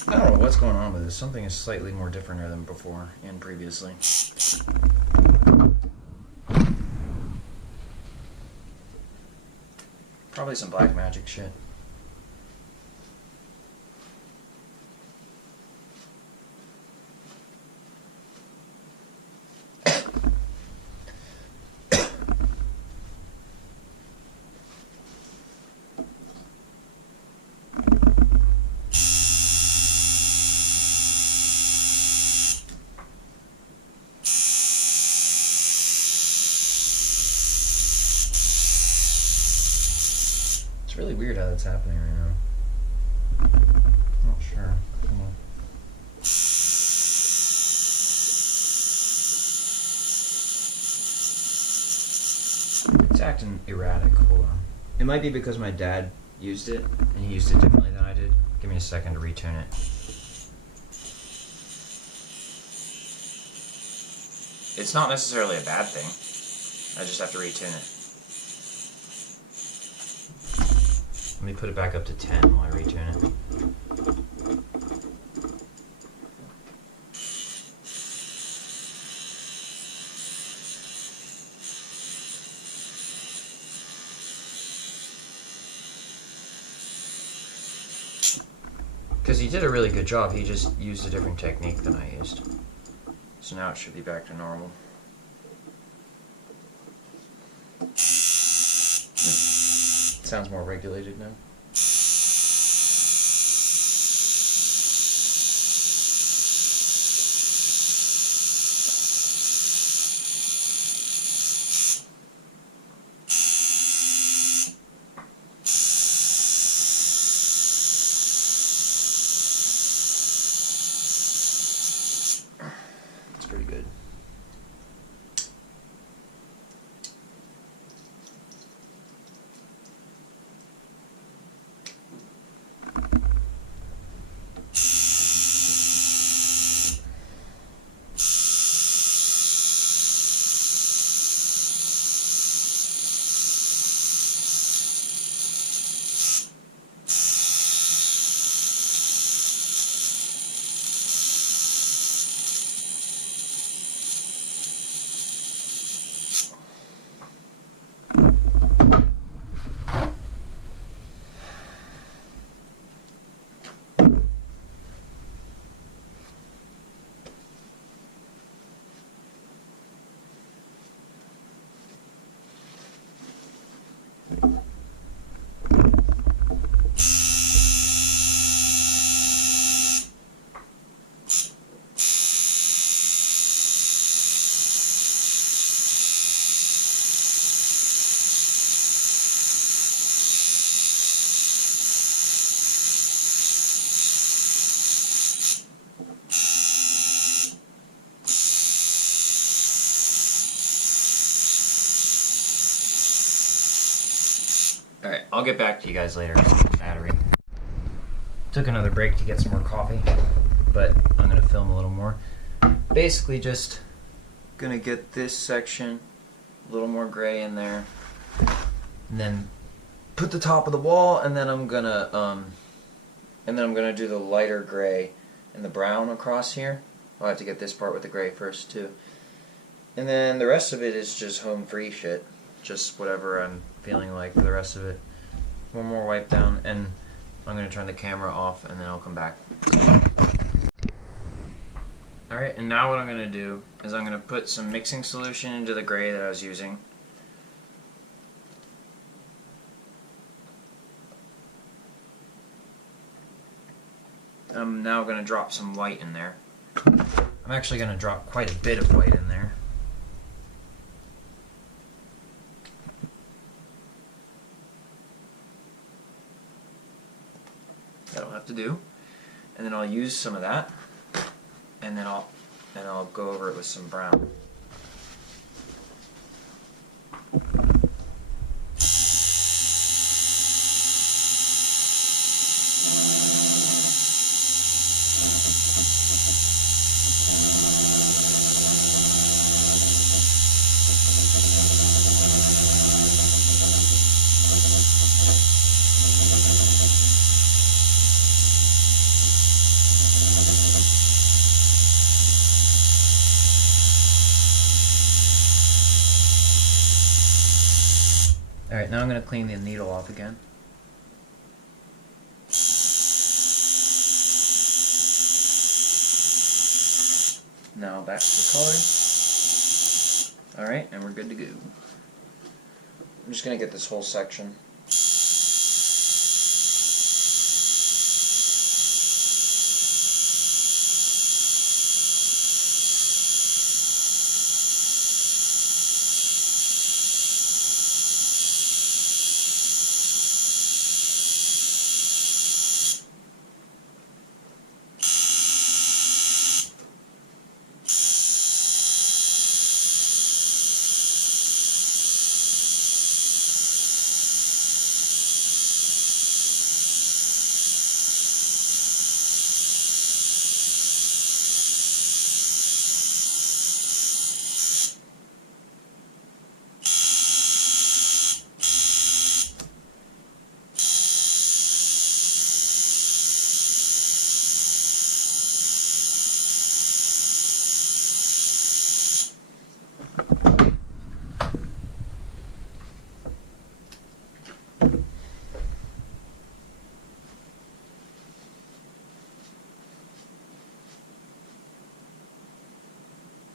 I don't know what's going on with this. Something is slightly more different than before and previously. Probably some black magic shit. It's really weird how that's happening right now. Not sure. Come on. It's acting erratic. Hold on. It might be because my dad used it, and he used it differently than I did. Give me a second to retune it. It's not necessarily a bad thing. I just have to retune it. Let me put it back up to 10 while I retune it. Because he did a really good job, he just used a different technique than I used. So now it should be back to normal. It sounds more regulated now. It's pretty good. I'll get back to you guys later. Battery. Took another break to get some more coffee, but I'm gonna film a little more. Basically just gonna get this section a little more gray in there, and then put the top of the wall, and then I'm gonna do the lighter gray and the brown across here. I'll have to get this part with the gray first too. And then the rest of it is just home free shit. Just whatever I'm feeling like for the rest of it. One more wipe down, and I'm gonna turn the camera off, and then I'll come back. Alright, and now what I'm gonna do is I'm gonna put some mixing solution into the gray that I was using. I'm now going to drop some white in there. I'm actually going to drop quite a bit of white in there. That'll have to do. And then I'll use some of that, and then I'll go over it with some brown. Alright, now I'm going to clean the needle off again. Now back to the color. Alright, and we're good to go. I'm just going to get this whole section.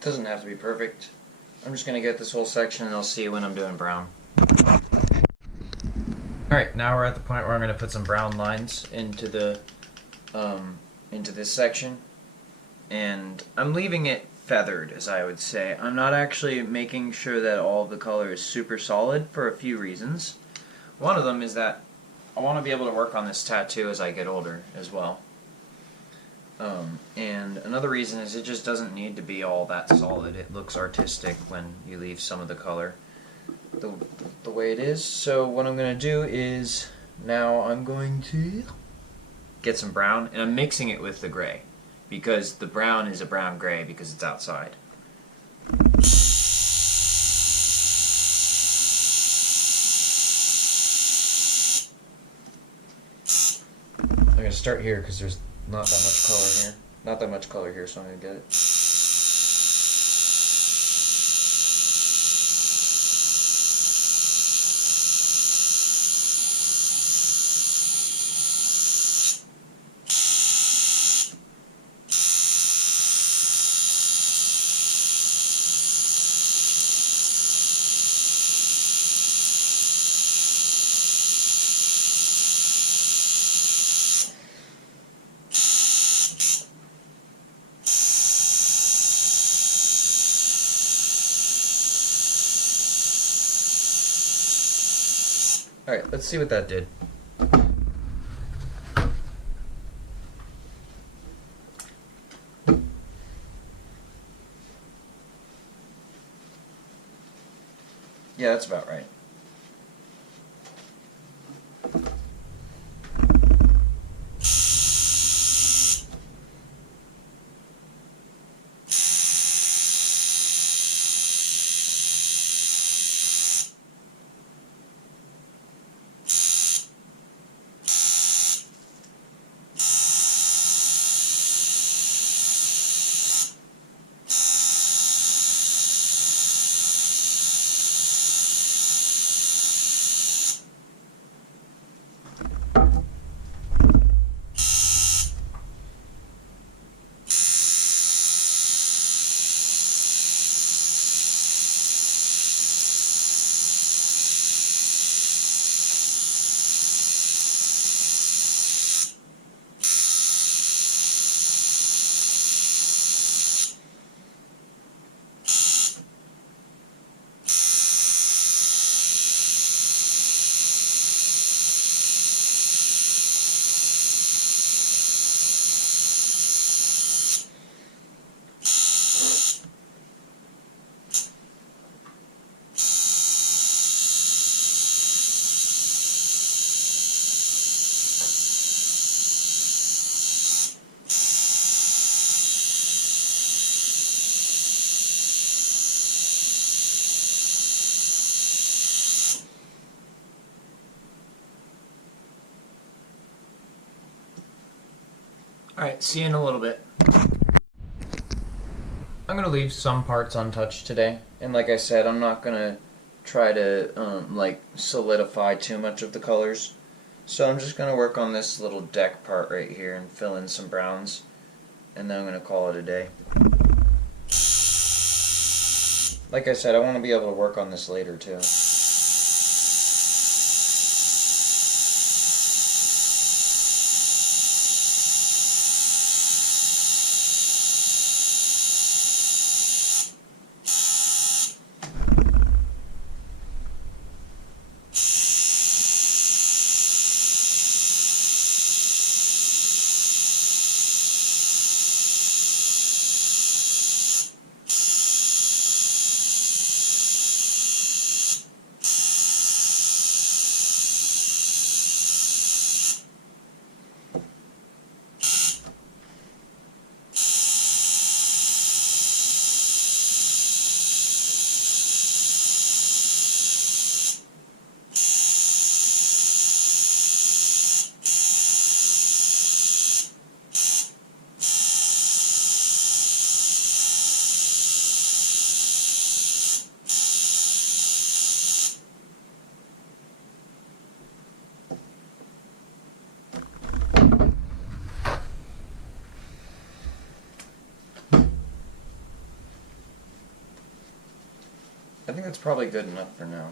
Doesn't have to be perfect. I'm just gonna get this whole section, and I'll see you when I'm doing brown. Alright, now we're at the point where I'm gonna put some brown lines into the into this section, and I'm leaving it feathered, as I would say. I'm not actually making sure that all of the color is super solid for a few reasons. One of them is that I want to be able to work on this tattoo as I get older as well. And another reason is it just doesn't need to be all that solid. It looks artistic when you leave some of the color the way it is. So what I'm going to do is now I'm going to get some brown, and I'm mixing it with the gray because the brown is a brown gray because it's outside. I'm going to start here because there's not that much color here. Not that much color here, so I'm going to get it. Alright, let's see what that did. Yeah, that's about right. Alright, see you in a little bit. I'm gonna leave some parts untouched today, and like I said, I'm not gonna try to like solidify too much of the colors. So I'm just gonna work on this little deck part right here and fill in some browns, and then I'm gonna call it a day. Like I said, I want to be able to work on this later too. I think that's probably good enough for now.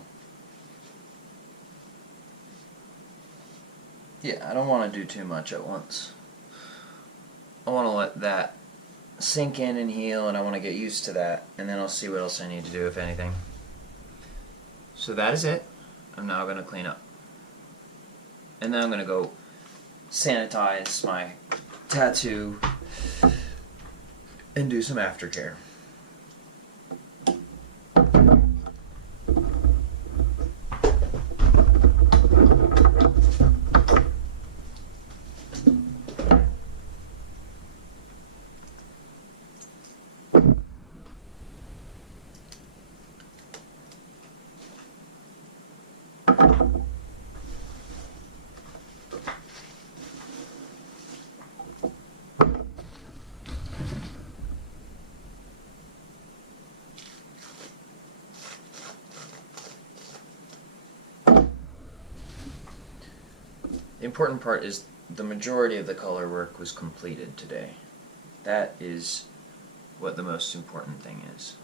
Yeah, I don't want to do too much at once. I want to let that sink in and heal, and I want to get used to that, and then I'll see what else I need to do, if anything. So that is it. I'm now going to clean up. And then I'm going to go sanitize my tattoo and do some aftercare. The important part is the majority of the color work was completed today. That is what the most important thing is.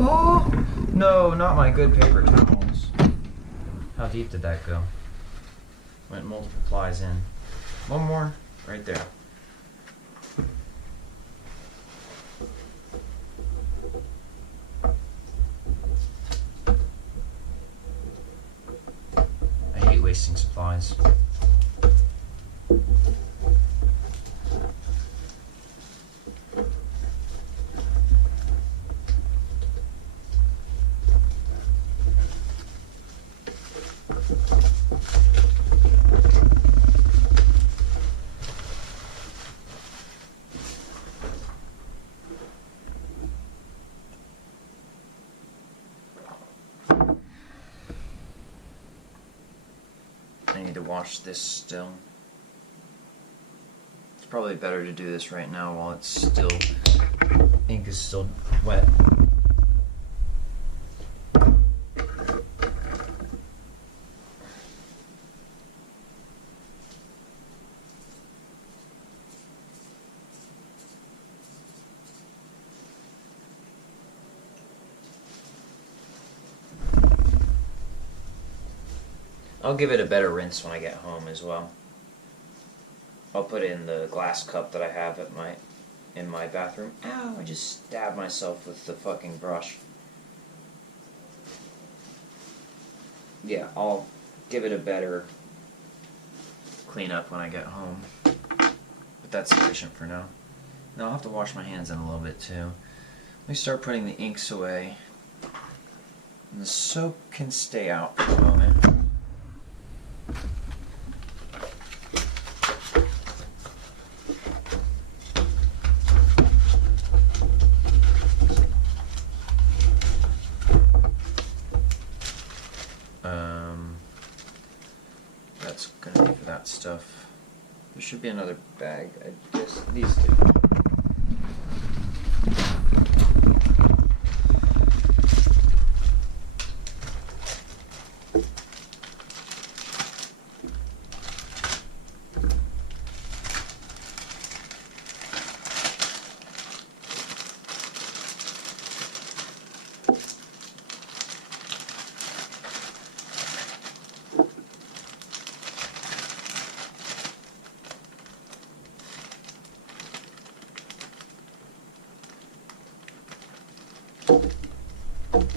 Oh, no, not my good paper towels. How deep did that go? Went multiple plies in. One more, right there. I hate wasting supplies. I need to wash this still. It's probably better to do this right now while it's still, ink is still wet. I'll give it a better rinse when I get home as well. I'll put it in the glass cup that I have at in my bathroom. Ow, I just stabbed myself with the fucking brush. Yeah, I'll give it a better cleanup when I get home. But that's sufficient for now. Now I'll have to wash my hands in a little bit too. Let me start putting the inks away. And the soap can stay out for a moment. That's gonna be for that stuff. There should be another bag. I guess these two.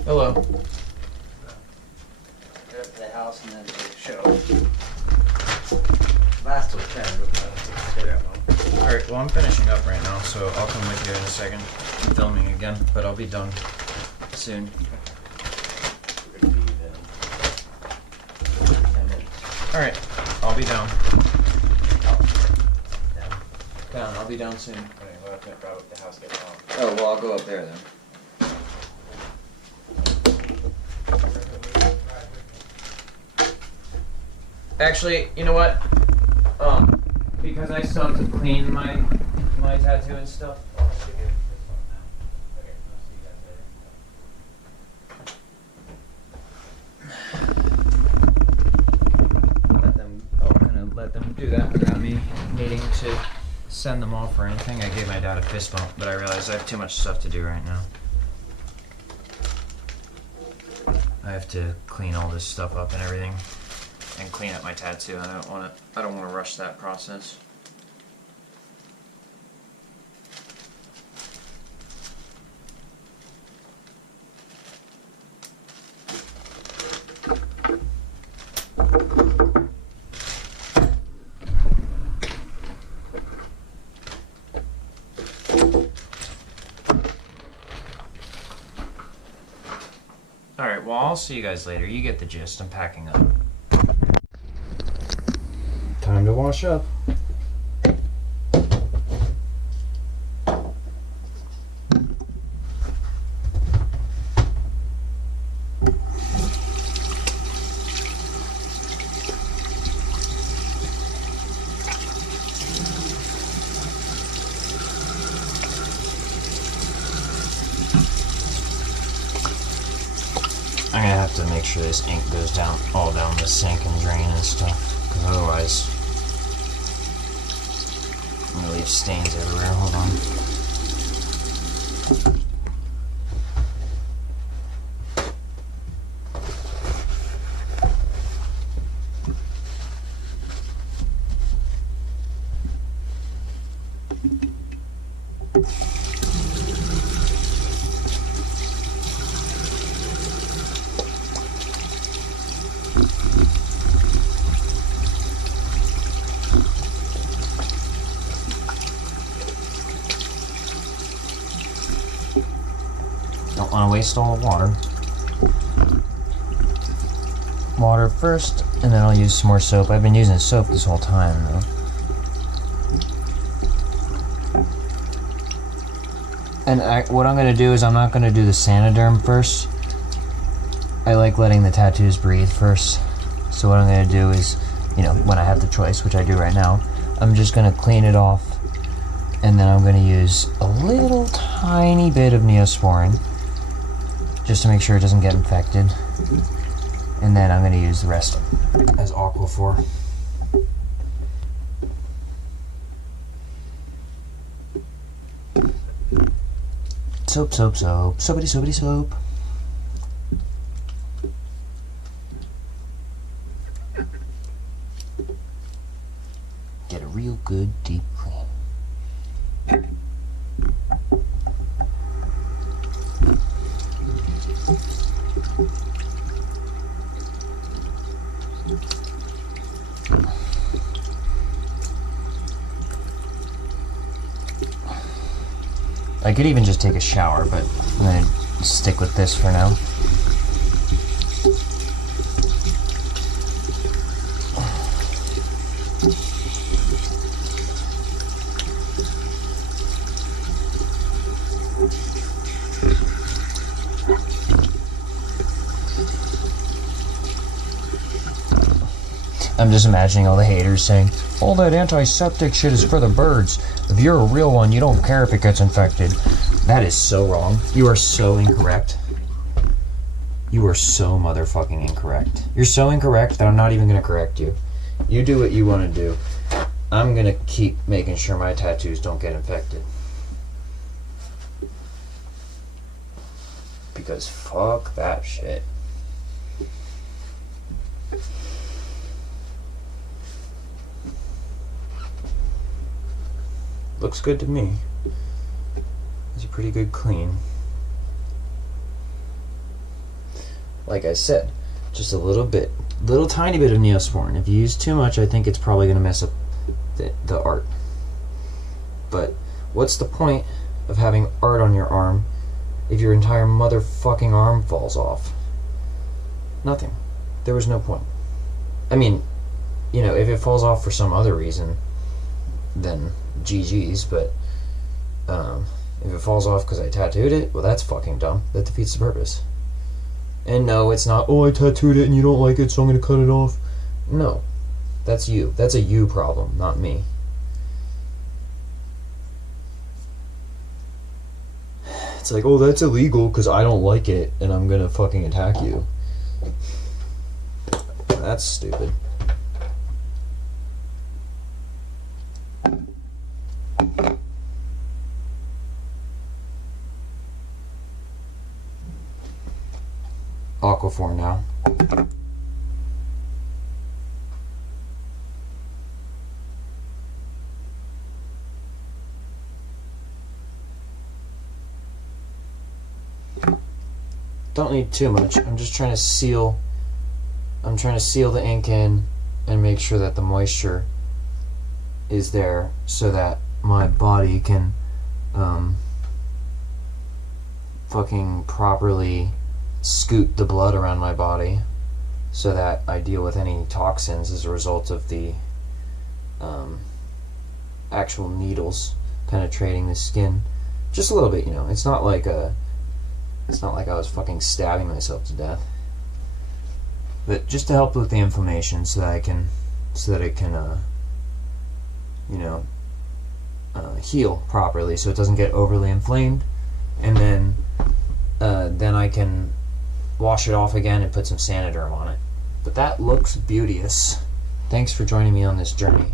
Hello. Go up to the house and then take a show. Last was 10, but take that one. Alright, well I'm finishing up right now, so I'll come with you in a second. I'm filming again, but I'll be done soon. Alright, I'll be down. Down, I'll be down soon. What if the house gets on? Oh, well I'll go up there then. Actually, you know what? Because I still have to clean my tattoo and stuff. I'll just give you this one now. Okay, I'll let them do that without me needing to send them off or anything. I gave my dad a fist bump, but I realized I have too much stuff to do right now. I have to clean all this stuff up and everything. And clean up my tattoo. I don't want to rush that process. All right, well, I'll see you guys later. You get the gist. I'm packing up. Time to wash up. I'm gonna have to make sure this ink goes down all down the sink and drain and stuff, because otherwise I'm gonna leave stains everywhere. Hold on. Don't want to waste all the water. Water first, and then I'll use some more soap. I've been using soap this whole time, though. And what I'm going to do is I'm not going to do the Sanoderm first. I like letting the tattoos breathe first. So what I'm going to do is, you know, when I have the choice, which I do right now, I'm just going to clean it off. And then I'm going to use a little tiny bit of Neosporin, just to make sure it doesn't get infected. And then I'm going to use the rest as Aquaphor. Soap, soap, soap. Soapity, soapity, soap. Get a real good deep clean. I could even just take a shower, but I'm gonna stick with this for now. I'm just imagining all the haters saying, all that antiseptic shit is for the birds. If you're a real one, you don't care if it gets infected. That is so wrong. You are so incorrect. You are so motherfucking incorrect. You're so incorrect that I'm not even gonna correct you. You do what you want to do. I'm gonna keep making sure my tattoos don't get infected. Because fuck that shit. Looks good to me. It's a pretty good clean. Like I said, just a little tiny bit of Neosporin. If you use too much, I think it's probably going to mess up the art. But what's the point of having art on your arm if your entire motherfucking arm falls off? Nothing. There was no point. I mean, you know, if it falls off for some other reason, then GG's, but if it falls off because I tattooed it, well, that's fucking dumb. That defeats the purpose. And no, it's not, oh, I tattooed it and you don't like it, so I'm gonna cut it off. No. That's you. That's a you problem, not me. It's like, oh, that's illegal because I don't like it and I'm gonna fucking attack you. That's stupid. Aquaphor now. Don't need too much. I'm just trying to seal. I'm trying to seal the ink in and make sure that the moisture is there so that my body can fucking properly scoot the blood around my body so that I deal with any toxins as a result of the actual needles penetrating the skin. Just a little bit, you know. It's not like I was fucking stabbing myself to death. But just to help with the inflammation so that it can you know, heal properly so it doesn't get overly inflamed, and then I can wash it off again and put some Saniderm on it. But that looks beauteous. Thanks for joining me on this journey.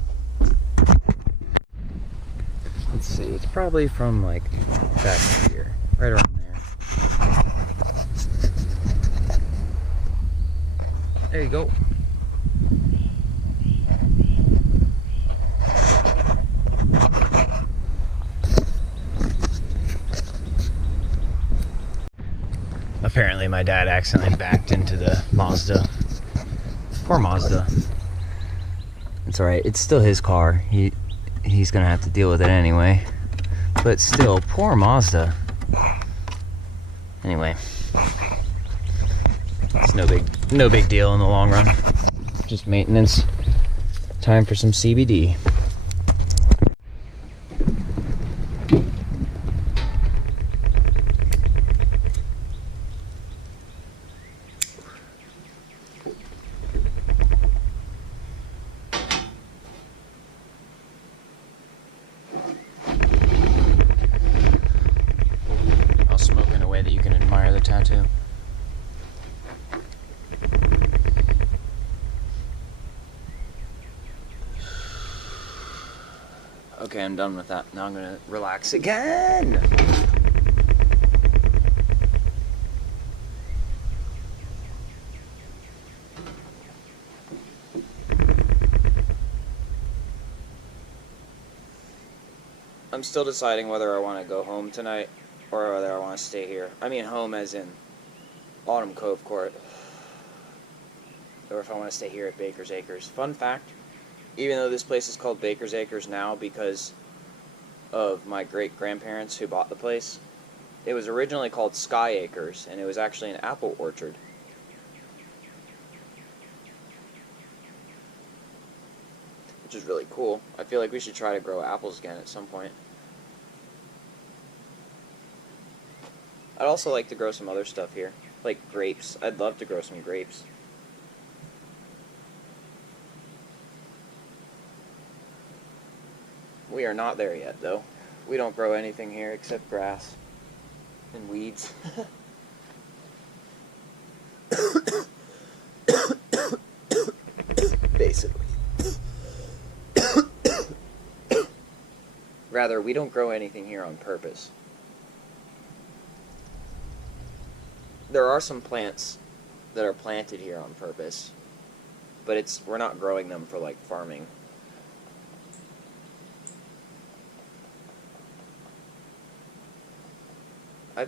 Let's see, it's probably from like back here, right around there. There you go. Apparently my dad accidentally backed into the Mazda. Poor Mazda. It's alright, it's still his car. He's gonna have to deal with it anyway. But still, poor Mazda. Anyway. It's no big deal in the long run. Just maintenance. Time for some CBD. I'll smoke in a way that you can admire the tattoo. Okay, I'm done with that. Now I'm gonna relax again. I'm still deciding whether I want to go home tonight or whether I want to stay here. I mean home as in Autumn Cove Court. Or if I want to stay here at Baker's Acres. Fun fact, even though this place is called Baker's Acres now because of my great-grandparents who bought the place, it was originally called Sky Acres, and it was actually an apple orchard. Which is really cool. I feel like we should try to grow apples again at some point. I'd also like to grow some other stuff here, like grapes. I'd love to grow some grapes. We are not there yet, though. We don't grow anything here except grass and weeds. Basically. Rather, we don't grow anything here on purpose. There are some plants that are planted here on purpose, but we're not growing them for like farming. I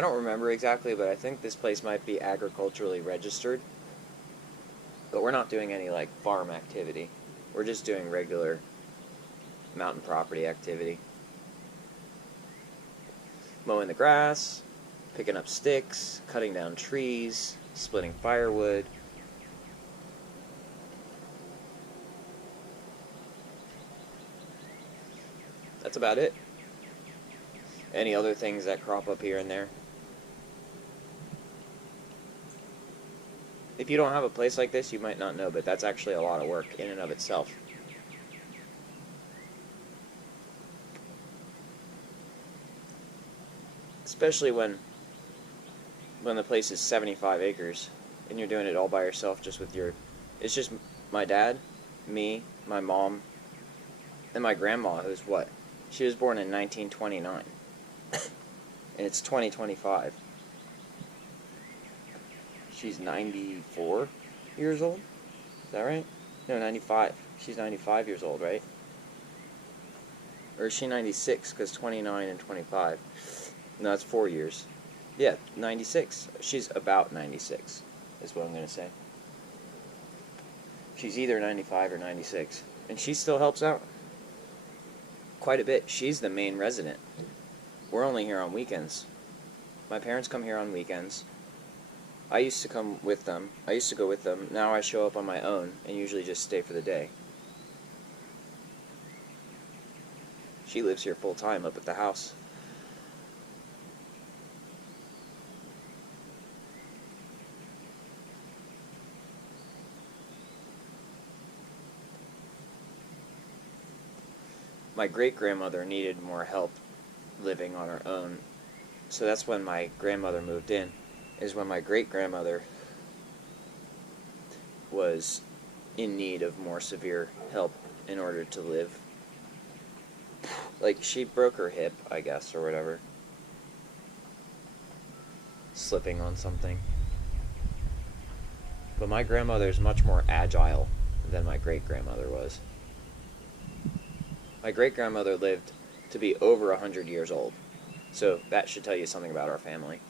don't remember exactly, but I think this place might be agriculturally registered. But we're not doing any like farm activity. We're just doing regular mountain property activity. Mowing the grass, picking up sticks, cutting down trees, splitting firewood. That's about it. Any other things that crop up here and there. If you don't have a place like this, you might not know, but that's actually a lot of work in and of itself. Especially when the place is 75 acres and you're doing it all by yourself just with it's just my dad, me, my mom, and my grandma, who's what? She was born in 1929. And it's 2025. She's 94 years old? Is that right? No, 95. She's 95 years old, right? Or is she 96? Because 29 and 25. No, that's 4 years. Yeah, 96. She's about 96, is what I'm going to say. She's either 95 or 96. And she still helps out quite a bit. She's the main resident. We're only here on weekends. My parents come here on weekends. I used to come with them. I used to go with them. Now I show up on my own and usually just stay for the day. She lives here full time up at the house. My great-grandmother needed more help living on her own. So that's when my grandmother moved in, is when my great-grandmother was in need of more severe help in order to live. Like, she broke her hip, I guess, or whatever. Slipping on something. But my grandmother's much more agile than my great-grandmother was. My great-grandmother lived to be over 100 years old. So that should tell you something about our family.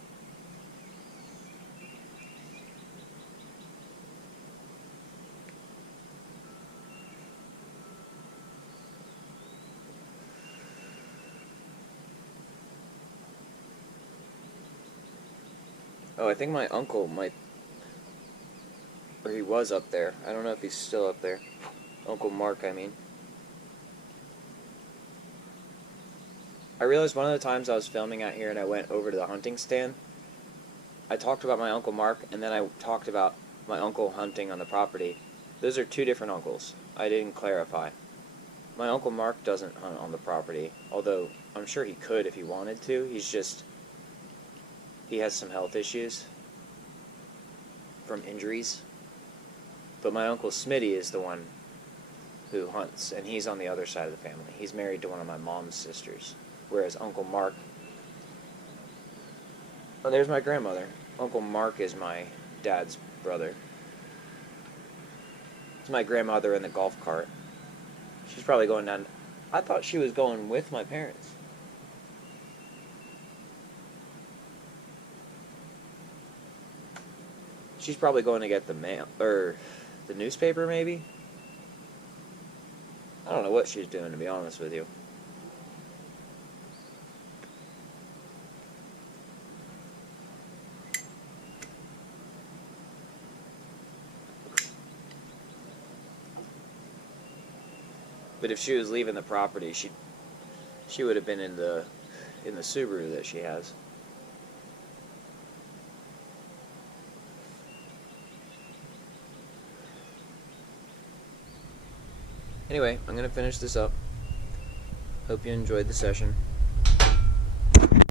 Oh, I think my uncle might... Or he was up there. I don't know if he's still up there. Uncle Mark, I mean. I realized one of the times I was filming out here and I went over to the hunting stand, I talked about my Uncle Mark, and then I talked about my uncle hunting on the property. Those are two different uncles. I didn't clarify. My Uncle Mark doesn't hunt on the property, although I'm sure he could if he wanted to. He has some health issues from injuries. But my Uncle Smitty is the one who hunts, and he's on the other side of the family. He's married to one of my mom's sisters. Whereas Uncle Mark... Oh, there's my grandmother. Uncle Mark is my dad's brother. It's my grandmother in the golf cart. She's probably going down... I thought she was going with my parents. She's probably going to get the mail, or the newspaper maybe? I don't know what she's doing, to be honest with you. But if she was leaving the property, she would have been in the Subaru that she has. Anyway, I'm gonna finish this up. Hope you enjoyed the session.